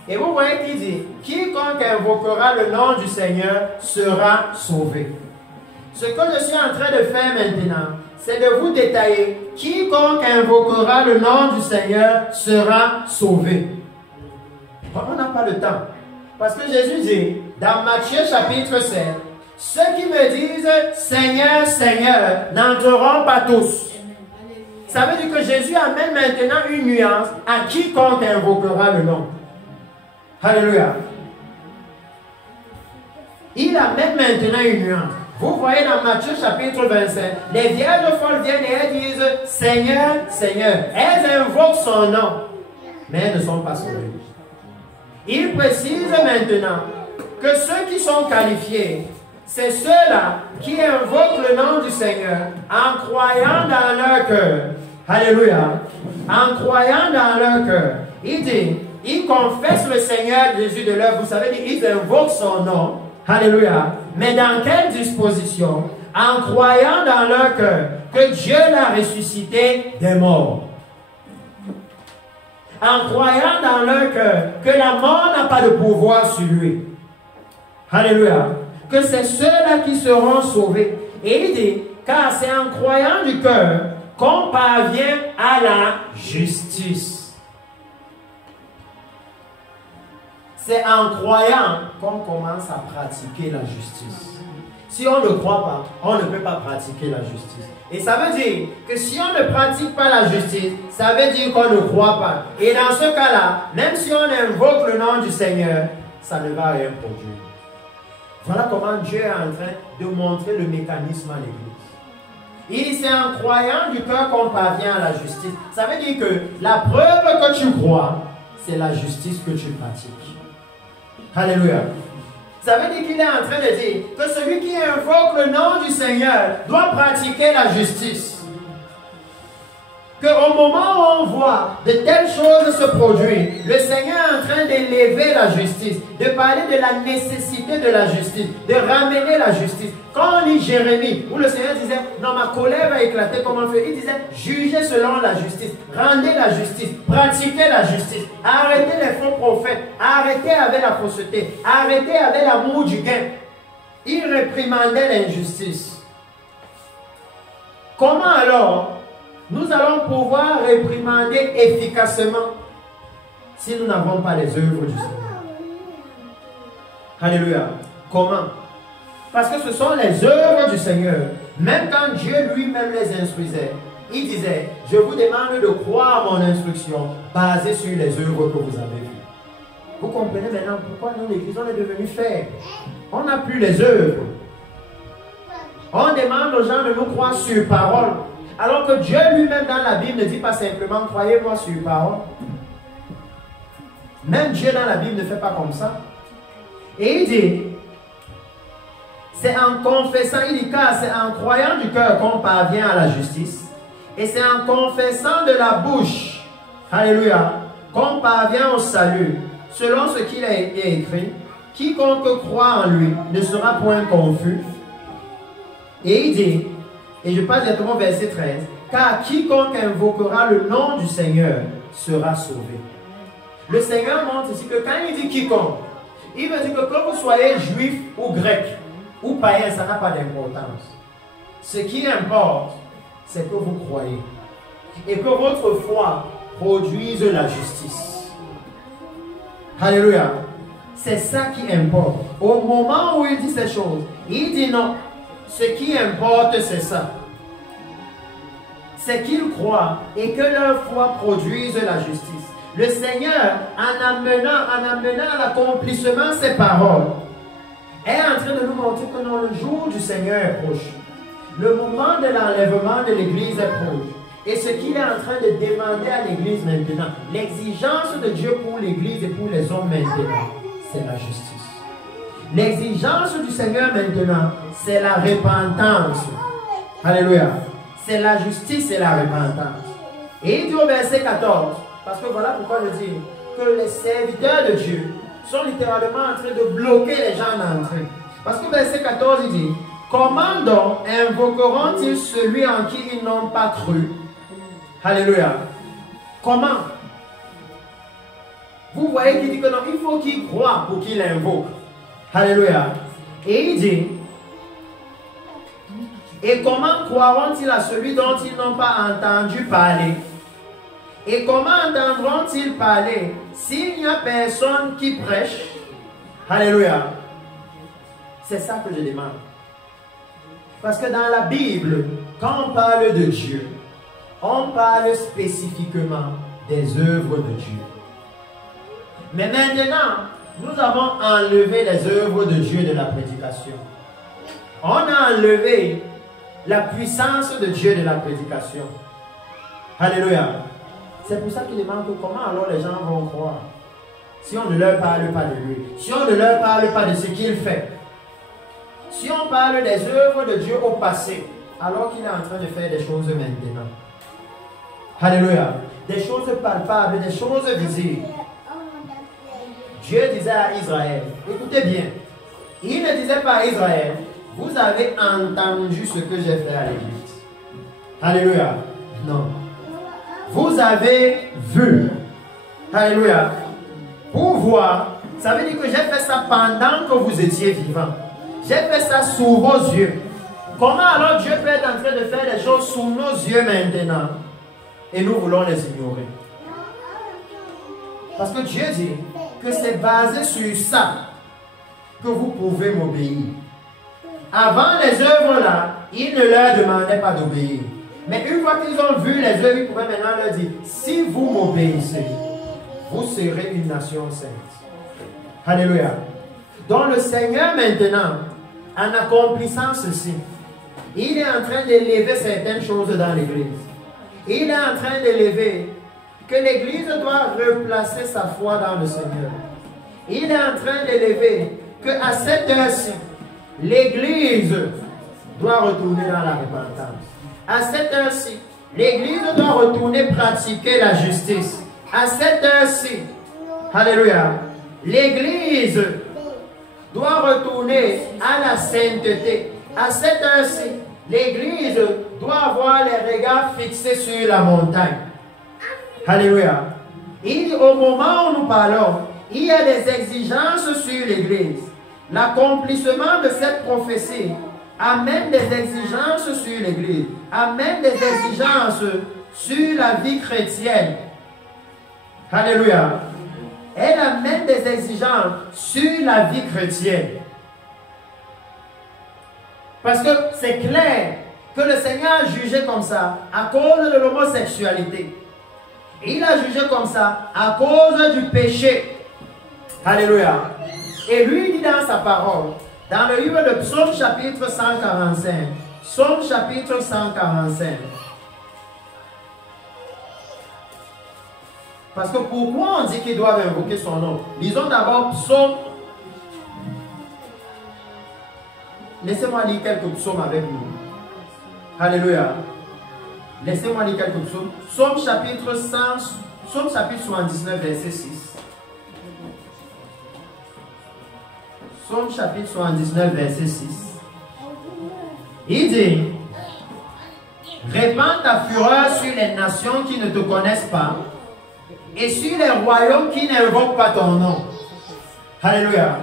Et vous voyez qu'il dit, quiconque invoquera le nom du Seigneur sera sauvé. Ce que je suis en train de faire maintenant, c'est de vous détailler. Quiconque invoquera le nom du Seigneur sera sauvé. On n'a pas le temps. Parce que Jésus dit, dans Matthieu chapitre 7, ceux qui me disent Seigneur, Seigneur, n'entreront pas tous. Ça veut dire que Jésus amène maintenant une nuance à quiconque invoquera le nom. Alléluia. Il amène maintenant une nuance. Vous voyez dans Matthieu chapitre 25, les vierges folles viennent et elles disent Seigneur, Seigneur. Elles invoquent son nom, mais elles ne sont pas sauvées. Il précise maintenant que ceux qui sont qualifiés, c'est ceux-là qui invoquent le nom du Seigneur en croyant dans leur cœur. Alléluia. En croyant dans leur cœur. Il dit, ils confessent le Seigneur Jésus de leur. Vous savez, ils invoquent son nom. Alléluia. Mais dans quelle disposition? En croyant dans leur cœur que Dieu l'a ressuscité des morts. En croyant dans leur cœur que la mort n'a pas de pouvoir sur lui. Alléluia. Que c'est ceux-là qui seront sauvés. Et il dit, car c'est en croyant du cœur qu'on parvient à la justice. C'est en croyant qu'on commence à pratiquer la justice. Si on ne croit pas, on ne peut pas pratiquer la justice. Et ça veut dire que si on ne pratique pas la justice, ça veut dire qu'on ne croit pas. Et dans ce cas-là, même si on invoque le nom du Seigneur, ça ne va rien produire. Voilà comment Dieu est en train de montrer le mécanisme à l'Église. Il dit, c'est en croyant du cœur qu'on parvient à la justice. Ça veut dire que la preuve que tu crois, c'est la justice que tu pratiques. Alléluia. Ça veut dire qu'il est en train de dire que celui qui invoque le nom du Seigneur doit pratiquer la justice. Qu'au moment où on voit de telles choses se produire, le Seigneur est en train d'élever la justice, de parler de la nécessité de la justice, de ramener la justice. Quand on lit Jérémie, où le Seigneur disait, non, ma colère va éclater comme un feu, il disait, jugez selon la justice, rendez la justice, pratiquez la justice, arrêtez les faux prophètes, arrêtez avec la fausseté, arrêtez avec l'amour du gain. Il réprimandait l'injustice. Comment alors nous allons pouvoir réprimander efficacement si nous n'avons pas les œuvres du Seigneur? Alléluia. Comment? Parce que ce sont les œuvres du Seigneur. Même quand Dieu lui-même les instruisait, il disait, je vous demande de croire mon instruction basée sur les œuvres que vous avez vues. Vous comprenez maintenant pourquoi nous, l'Église, on est devenu faible. On n'a plus les œuvres. On demande aux gens de nous croire sur parole. Alors que Dieu lui-même dans la Bible ne dit pas simplement croyez-moi sur parole. Même Dieu dans la Bible ne fait pas comme ça. Et il dit, c'est en confessant, il dit car c'est en croyant du cœur qu'on parvient à la justice. Et c'est en confessant de la bouche, alléluia, qu'on parvient au salut. Selon ce qu'il a été écrit, quiconque croit en lui ne sera point confus. Et il dit, et je passe directement au verset 13, car quiconque invoquera le nom du Seigneur sera sauvé. Le Seigneur montre ici que quand il dit quiconque, il veut dire que que vous soyez juif ou grec ou païen, ça n'a pas d'importance. Ce qui importe, c'est que vous croyez et que votre foi produise la justice. Alléluia. C'est ça qui importe. Au moment où il dit ces choses, il dit non. Ce qui importe, c'est ça. C'est qu'ils croient et que leur foi produise la justice. Le Seigneur, en amenant à l'accomplissement ses paroles, est en train de nous montrer que non, le jour du Seigneur est proche. Le moment de l'enlèvement de l'Église est proche. Et ce qu'il est en train de demander à l'Église maintenant, l'exigence de Dieu pour l'Église et pour les hommes maintenant, c'est la justice. L'exigence du Seigneur maintenant, c'est la repentance. Alléluia. C'est la justice et la repentance. Et il dit au verset 14, parce que voilà pourquoi je dis que les serviteurs de Dieu sont littéralement en train de bloquer les gens d'entrer. Parce que verset 14, il dit, comment donc invoqueront-ils celui en qui ils n'ont pas cru? Alléluia. Comment? Vous voyez qu'il dit que non, il faut qu'il croie pour qu'il invoque. Alléluia. Et il dit, Et comment croiront-ils à celui dont ils n'ont pas entendu parler? Et comment entendront-ils parler s'il n'y a personne qui prêche? Alléluia. C'est ça que je demande. Parce que dans la Bible, quand on parle de Dieu, on parle spécifiquement des œuvres de Dieu. Mais maintenant, nous avons enlevé les œuvres de Dieu de la prédication. On a enlevé la puissance de Dieu de la prédication. Alléluia. C'est pour ça qu'il demande comment alors les gens vont croire. Si on ne leur parle pas de lui, si on ne leur parle pas de ce qu'il fait, si on parle des œuvres de Dieu au passé, alors qu'il est en train de faire des choses maintenant. Alléluia. Des choses palpables, des choses visibles. Dieu disait à Israël, écoutez bien, il ne disait pas à Israël, vous avez entendu ce que j'ai fait à l'Église. Alléluia. Non. Vous avez vu. Alléluia. Pour voir, ça veut dire que j'ai fait ça pendant que vous étiez vivant. J'ai fait ça sous vos yeux. Comment alors Dieu peut être en train de faire des choses sous nos yeux maintenant et nous voulons les ignorer? Parce que Dieu dit que c'est basé sur ça que vous pouvez m'obéir. Avant les œuvres là, il ne leur demandait pas d'obéir. Mais une fois qu'ils ont vu les œuvres, ils pouvaient maintenant leur dire, si vous m'obéissez, vous serez une nation sainte. Alléluia. Donc le Seigneur maintenant, en accomplissant ceci, il est en train d'élever certaines choses dans l'Église. Il est en train d'élever que l'Église doit replacer sa foi dans le Seigneur. Il est en train d'élever qu'à cette heure-ci, l'Église doit retourner dans la repentance. À cette heure-ci, l'Église doit retourner pratiquer la justice. À cette heure-ci, alléluia, l'Église doit retourner à la sainteté. À cette heure-ci, l'Église doit avoir les regards fixés sur la montagne. Alléluia. Au moment où nous parlons, il y a des exigences sur l'Église. L'accomplissement de cette prophétie amène des exigences sur l'Église, amène des exigences sur la vie chrétienne. Alléluia. Elle amène des exigences sur la vie chrétienne. Parce que c'est clair que le Seigneur a jugé comme ça à cause de l'homosexualité. Il a jugé comme ça à cause du péché. Alléluia. Et lui dit dans sa parole, dans le livre de Psaume chapitre 145, Psaume chapitre 145. Parce que pourquoi on dit qu'ils doivent invoquer son nom? Lisons d'abord Psaume. Laissez-moi lire quelques psaumes avec vous. Alléluia. Laissez-moi lire quelques psaumes. Psaume chapitre 79, verset 6. Psaume chapitre 79, verset 6. Il dit, répands ta fureur sur les nations qui ne te connaissent pas et sur les royaumes qui n'invoquent pas ton nom. Alléluia.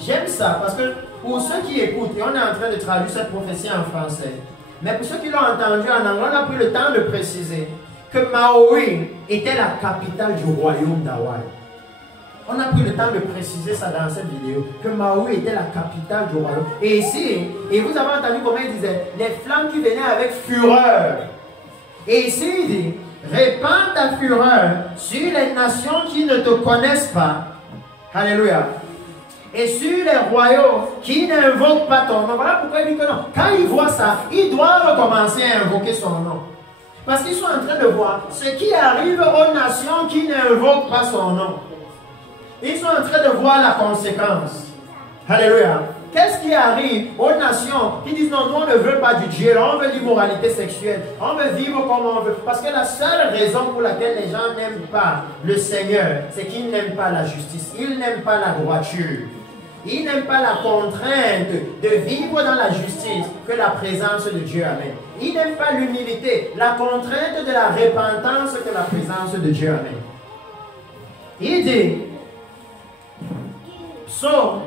J'aime ça parce que pour ceux qui écoutent, et on est en train de traduire cette prophétie en français, mais pour ceux qui l'ont entendu en anglais, on a pris le temps de préciser que Maui était la capitale du royaume d'Hawaï. On a pris le temps de préciser ça dans cette vidéo, que Maui était la capitale du royaume. Et ici, et vous avez entendu comment il disait, les flammes qui venaient avec fureur. Et ici, il dit, répands ta fureur sur les nations qui ne te connaissent pas. Alléluia. Et sur les royaumes qui n'invoquent pas ton nom. Voilà pourquoi il dit que non. Quand ils voient ça, ils doivent commencer à invoquer son nom. Parce qu'ils sont en train de voir ce qui arrive aux nations qui n'invoquent pas son nom. Ils sont en train de voir la conséquence. Alléluia. Qu'est-ce qui arrive aux nations qui disent non, nous on ne veut pas du Dieu, on veut l'immoralité sexuelle, on veut vivre comme on veut. Parce que la seule raison pour laquelle les gens n'aiment pas le Seigneur, c'est qu'ils n'aiment pas la justice, ils n'aiment pas la droiture. Ils n'aiment pas la contrainte de vivre dans la justice que la présence de Dieu amène. Ils n'aiment pas l'humilité, la contrainte de la repentance que la présence de Dieu amène. Il dit, Psaume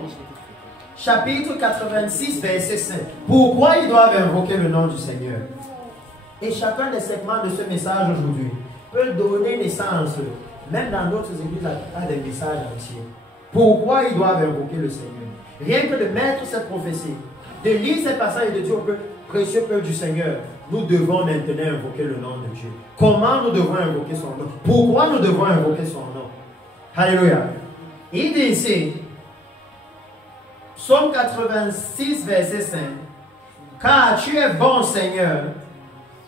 chapitre 86, verset 5. Pourquoi ils doivent invoquer le nom du Seigneur? Et chacun des segments de ce message aujourd'hui peut donner naissance, même dans d'autres églises, à des messages entiers. Pourquoi ils doivent invoquer le Seigneur? Rien que de mettre cette prophétie, de lire ces passages et de dire, précieux peuple du Seigneur, nous devons maintenant invoquer le nom de Dieu. Comment nous devons invoquer son nom? Pourquoi nous devons invoquer son nom? Alléluia. Il dit ici, Psaume 86, verset 5, car tu es bon, Seigneur,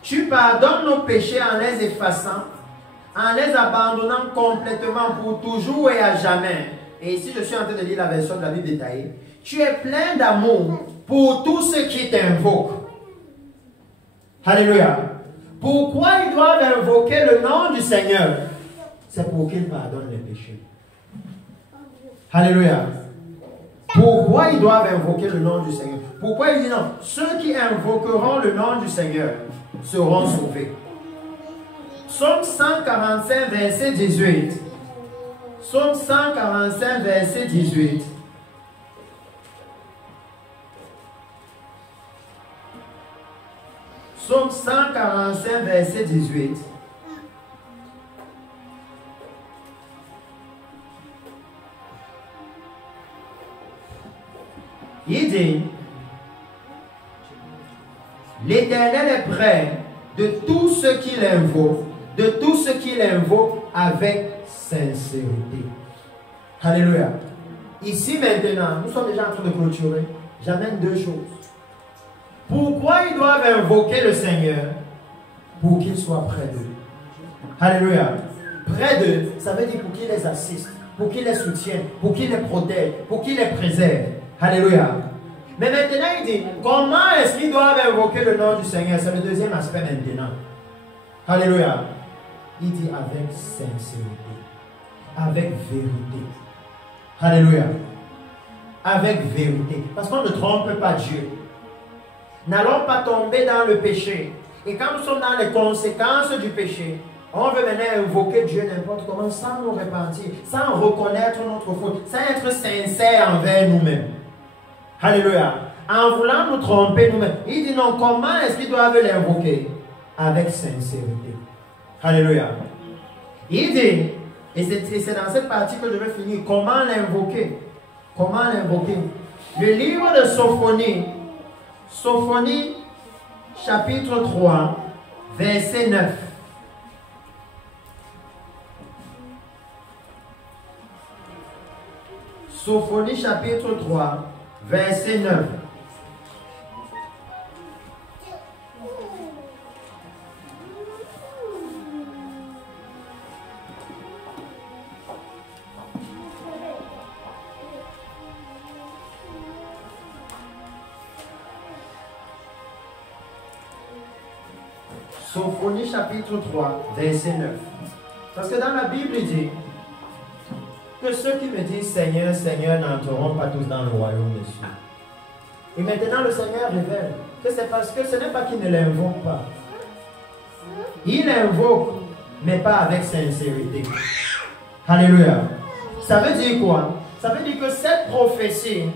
tu pardonnes nos péchés en les effaçant, en les abandonnant complètement pour toujours et à jamais. Et ici, je suis en train de lire la version de la Bible détaillée. Tu es plein d'amour pour tous ceux qui t'invoquent. Alléluia. Pourquoi ils doivent invoquer le nom du Seigneur? C'est pour qu'il pardonne les péchés. Alléluia. Pourquoi ils doivent invoquer le nom du Seigneur? Pourquoi il dit non? Ceux qui invoqueront le nom du Seigneur seront sauvés. Psaume 145, verset 18. Psaume 145, verset 18. Psaume 145, verset 18. Il dit, l'Éternel est près de tous ceux qui l'invoquent, avec sincérité. Alléluia. Ici maintenant, nous sommes déjà en train de clôturer. J'amène deux choses. Pourquoi ils doivent invoquer le Seigneur? Pour qu'il soit près d'eux. Alléluia. Près d'eux, ça veut dire pour qu'il les assiste, pour qu'il les soutienne, pour qu'il les protège, pour qu'il les préserve. Alléluia. Mais maintenant, il dit, comment est-ce qu'ils doivent invoquer le nom du Seigneur? C'est le deuxième aspect maintenant. Alléluia. Il dit avec sincérité, avec vérité. Alléluia. Avec vérité. Parce qu'on ne trompe pas Dieu. N'allons pas tomber dans le péché. Et quand nous sommes dans les conséquences du péché, on veut maintenant invoquer Dieu n'importe comment, sans nous repentir, sans reconnaître notre faute, sans être sincère envers nous-mêmes. Alléluia. En voulant nous tromper nous-mêmes. Il dit non, comment est-ce qu'ils doivent l'invoquer? Avec sincérité. Alléluia. Il dit, et c'est dans cette partie que je vais finir, comment l'invoquer? Comment l'invoquer? Le livre de Sophonie, Sophonie, chapitre 3, verset 9. Sophonie, chapitre 3, verset 9. Sophonie chapitre 3, verset 9. Parce que dans la Bible, il dit que ceux qui me disent Seigneur, Seigneur n'entreront pas tous dans le royaume des cieux. Et maintenant le Seigneur révèle que c'est parce que ce n'est pas qu'il ne l'invoque pas. Il l'invoque, mais pas avec sincérité. Alléluia. Ça veut dire quoi? Ça veut dire que cette prophétie,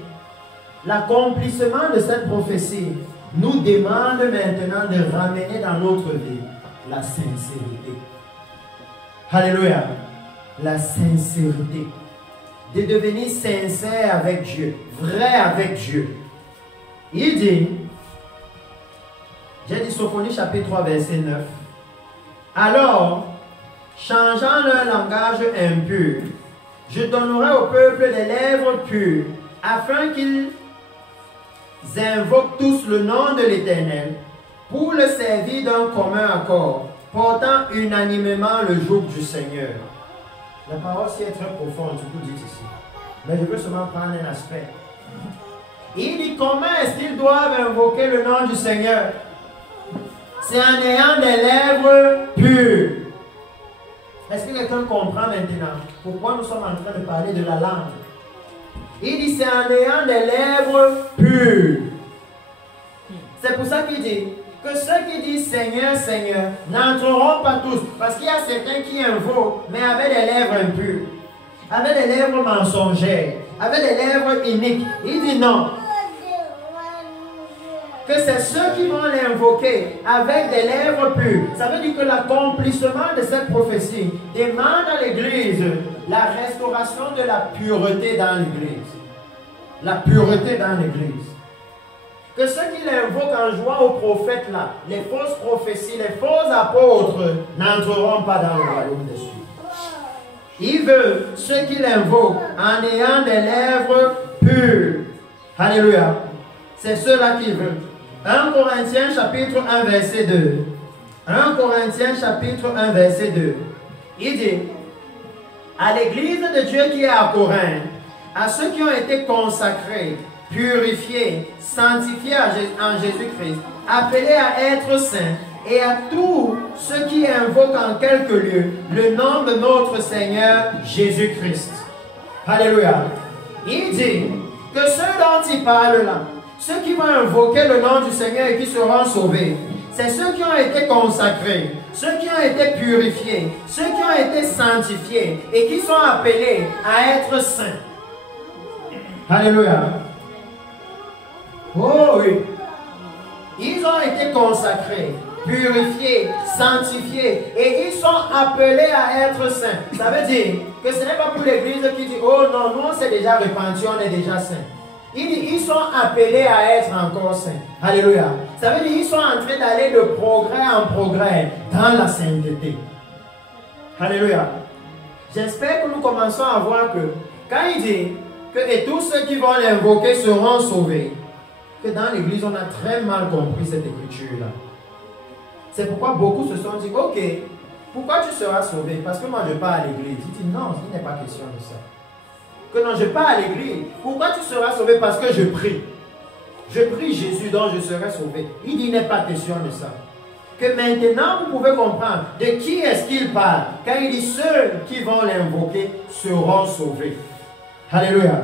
l'accomplissement de cette prophétie, nous demande maintenant de ramener dans notre vie la sincérité. Alléluia. La sincérité. De devenir sincère avec Dieu, vrai avec Dieu. Il dit, j'ai dit Sophonie chapitre 3 verset 9. Alors, changeant leur langage impur, je donnerai au peuple des lèvres pures, afin qu'ils invoquent tous le nom de l'Éternel, pour le servir d'un commun accord, portant unanimement le joug du Seigneur. La parole ci est très profonde, je vous dis ici. Mais je veux seulement prendre un aspect. Il dit comment est-ce qu'ils doivent invoquer le nom du Seigneur? C'est en ayant des lèvres pures. Est-ce que quelqu'un comprend maintenant pourquoi nous sommes en train de parler de la langue? Il dit c'est en ayant des lèvres pures. C'est pour ça qu'il dit que ceux qui disent Seigneur, Seigneur n'entreront pas tous. Parce qu'il y a certains qui invoquent, mais avec des lèvres impures. avait des lèvres mensongères, avait des lèvres iniques. Il dit non. Que c'est ceux qui vont l'invoquer avec des lèvres pures. Ça veut dire que l'accomplissement de cette prophétie demande à l'Église la restauration de la pureté dans l'Église. La pureté dans l'Église. Que ceux qui l'invoquent en jouant aux prophètes là, les fausses prophéties, les faux apôtres, n'entreront pas dans le royaume des cieux. Il veut ceux qui l'invoquent en ayant des lèvres pures. Alléluia. C'est ceux-là qu'il veut. 1 Corinthiens chapitre 1 verset 2. 1 Corinthiens chapitre 1 verset 2. Il dit, à l'église de Dieu qui est à Corinthe, à ceux qui ont été consacrés, purifiés, sanctifiés en Jésus-Christ, appelés à être saints, et à tous ceux qui invoquent en quelque lieu le nom de notre Seigneur Jésus-Christ. Alléluia. Il dit que ceux dont il parle là, ceux qui vont invoquer le nom du Seigneur et qui seront sauvés, c'est ceux qui ont été consacrés, ceux qui ont été purifiés, ceux qui ont été sanctifiés et qui sont appelés à être saints. Alléluia. Oh oui. Ils ont été consacrés, purifiés, sanctifiés et ils sont appelés à être saints. Ça veut dire que ce n'est pas pour l'église qui dit, oh non, nous on s'est déjà repenti, on est déjà saints. Il dit, ils sont appelés à être encore saints. Alléluia. Ça veut dire qu'ils sont en train d'aller de progrès en progrès dans la sainteté. Alléluia. J'espère que nous commençons à voir que quand il dit que et tous ceux qui vont l'invoquer seront sauvés, que dans l'église on a très mal compris cette écriture-là. C'est pourquoi beaucoup se sont dit, ok, pourquoi tu seras sauvé? Parce que moi je pars à l'église. Il dit, non, il n'est pas question de ça. Que non, je pars à l'église. Pourquoi tu seras sauvé? Parce que je prie. Je prie Jésus, donc je serai sauvé. Il dit, il n'est pas question de ça. Que maintenant, vous pouvez comprendre de qui est-ce qu'il parle. Quand il dit, ceux qui vont l'invoquer seront sauvés. Alléluia.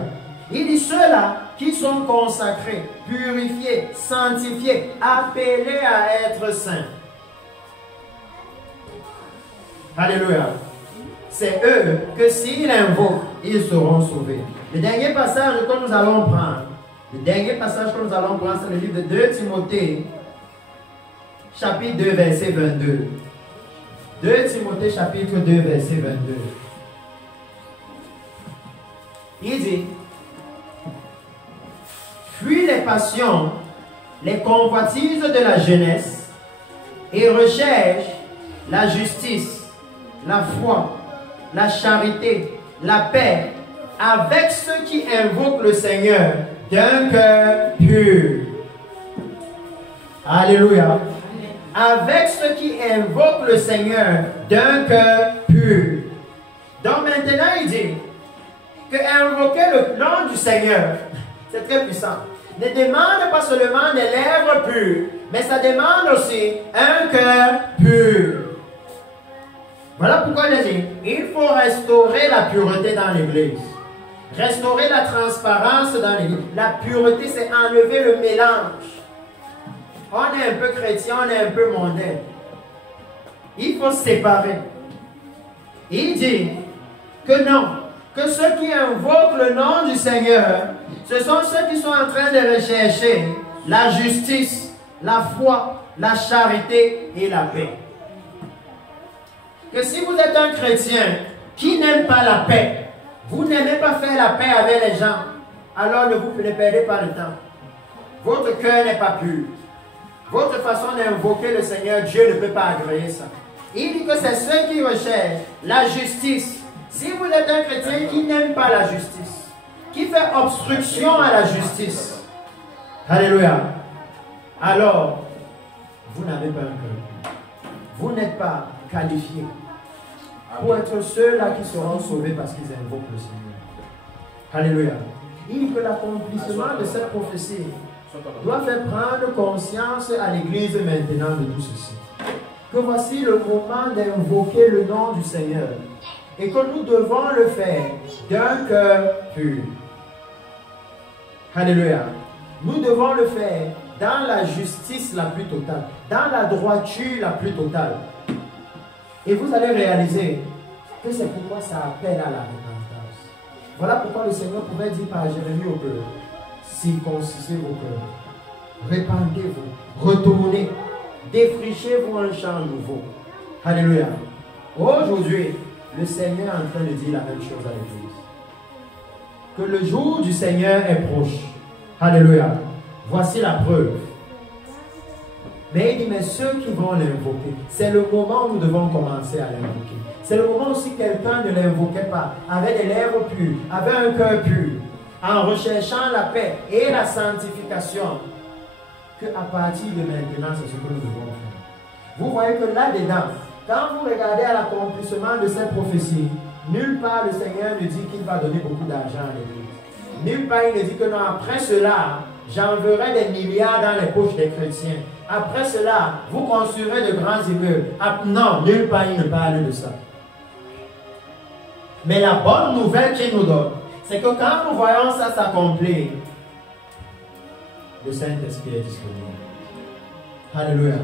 Il dit, ceux-là qui sont consacrés, purifiés, sanctifiés, appelés à être saints. Alléluia. C'est eux que s'ils invoquent, ils seront sauvés. Le dernier passage que nous allons prendre, c'est le livre de 2 Timothée, chapitre 2, verset 22. 2 Timothée, chapitre 2, verset 22. Il dit, fuis les passions, les convoitises de la jeunesse, et recherche la justice, la foi, la charité, la paix, avec ceux qui invoquent le Seigneur d'un cœur pur. Alléluia. Avec ceux qui invoquent le Seigneur d'un cœur pur. Donc maintenant il dit que invoquer le nom du Seigneur, c'est très puissant, ne demande pas seulement des lèvres pures, mais ça demande aussi un cœur pur. Voilà pourquoi il dit, il faut restaurer la pureté dans l'église. Restaurer la transparence dans l'église. La pureté, c'est enlever le mélange. On est un peu chrétien, on est un peu mondain. Il faut séparer. Il dit que non, que ceux qui invoquent le nom du Seigneur, ce sont ceux qui sont en train de rechercher la justice, la foi, la charité et la paix. Que si vous êtes un chrétien qui n'aime pas la paix, vous n'aimez pas faire la paix avec les gens, alors ne perdez pas le temps. Votre cœur n'est pas pur. Votre façon d'invoquer le Seigneur, Dieu ne peut pas agréer ça. Il dit que c'est ceux qui recherchent la justice. Si vous êtes un chrétien qui n'aime pas la justice, qui fait obstruction à la justice, alléluia, alors vous n'avez pas un cœur. Vous n'êtes pas qualifiés pour être ceux-là qui seront sauvés parce qu'ils invoquent le Seigneur. Alléluia. Il dit que l'accomplissement de cette prophétie doit faire prendre conscience à l'Église maintenant de tout ceci. Que voici le moment d'invoquer le nom du Seigneur et que nous devons le faire d'un cœur pur. Alléluia. Nous devons le faire dans la justice la plus totale, dans la droiture la plus totale. Et vous allez réaliser que c'est pourquoi ça appelle à la repentance. Voilà pourquoi le Seigneur pouvait dire par Jérémie au peuple, circoncisez vos cœurs, répandez-vous, retournez, défrichez-vous un champ nouveau. Alléluia. Aujourd'hui, le Seigneur est en train de dire la même chose à l'Église. Que le jour du Seigneur est proche. Alléluia. Voici la preuve. Mais il dit, mais ceux qui vont l'invoquer, c'est le moment où nous devons commencer à l'invoquer. C'est le moment où si quelqu'un ne l'invoquait pas, avait des lèvres pures, avait un cœur pur, en recherchant la paix et la sanctification, qu'à partir de maintenant, c'est ce que nous devons faire. Vous voyez que là-dedans, quand vous regardez à l'accomplissement de cette prophétie, nulle part le Seigneur ne dit qu'il va donner beaucoup d'argent à l'Église. Nulle part il ne dit que non, après cela, j'enverrai des milliards dans les poches des chrétiens. Après cela, vous construirez de grands immeubles. Non, nulle part il ne parle de ça. Mais la bonne nouvelle qu'il nous donne, c'est que quand nous voyons ça s'accomplir, le Saint-Esprit est disponible. Alléluia.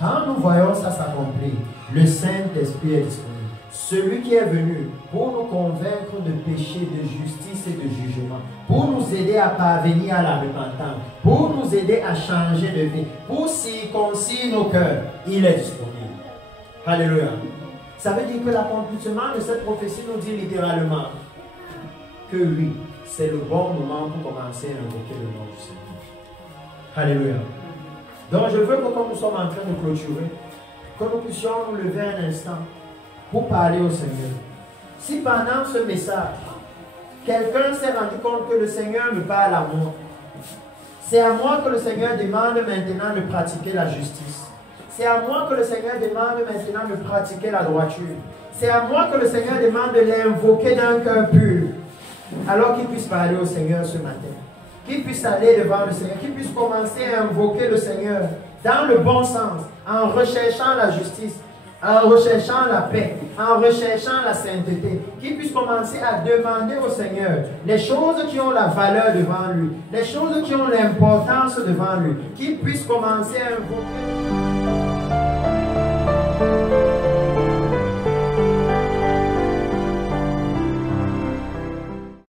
Quand nous voyons ça s'accomplir, le Saint-Esprit est disponible. Celui qui est venu pour nous convaincre de péché, de justice et de jugement, pour nous aider à parvenir à la repentance, pour nous aider à changer de vie, pour circoncire nos cœurs, il est disponible. Alléluia. Ça veut dire que l'accomplissement de cette prophétie nous dit littéralement que oui, c'est le bon moment pour commencer à invoquer le nom du Seigneur. Alléluia. Donc je veux que comme nous sommes en train de clôturer, que nous puissions nous lever un instant pour parler au Seigneur. Si pendant ce message, quelqu'un s'est rendu compte que le Seigneur me parle à moi, c'est à moi que le Seigneur demande maintenant de pratiquer la justice. C'est à moi que le Seigneur demande maintenant de pratiquer la droiture. C'est à moi que le Seigneur demande de l'invoquer d'un cœur pur. Alors qu'il puisse parler au Seigneur ce matin. Qu'il puisse aller devant le Seigneur. Qu'il puisse commencer à invoquer le Seigneur dans le bon sens, en recherchant la justice, en recherchant la paix, en recherchant la sainteté, qu'il puisse commencer à demander au Seigneur les choses qui ont la valeur devant lui, les choses qui ont l'importance devant lui, qu'il puisse commencer à invoquer.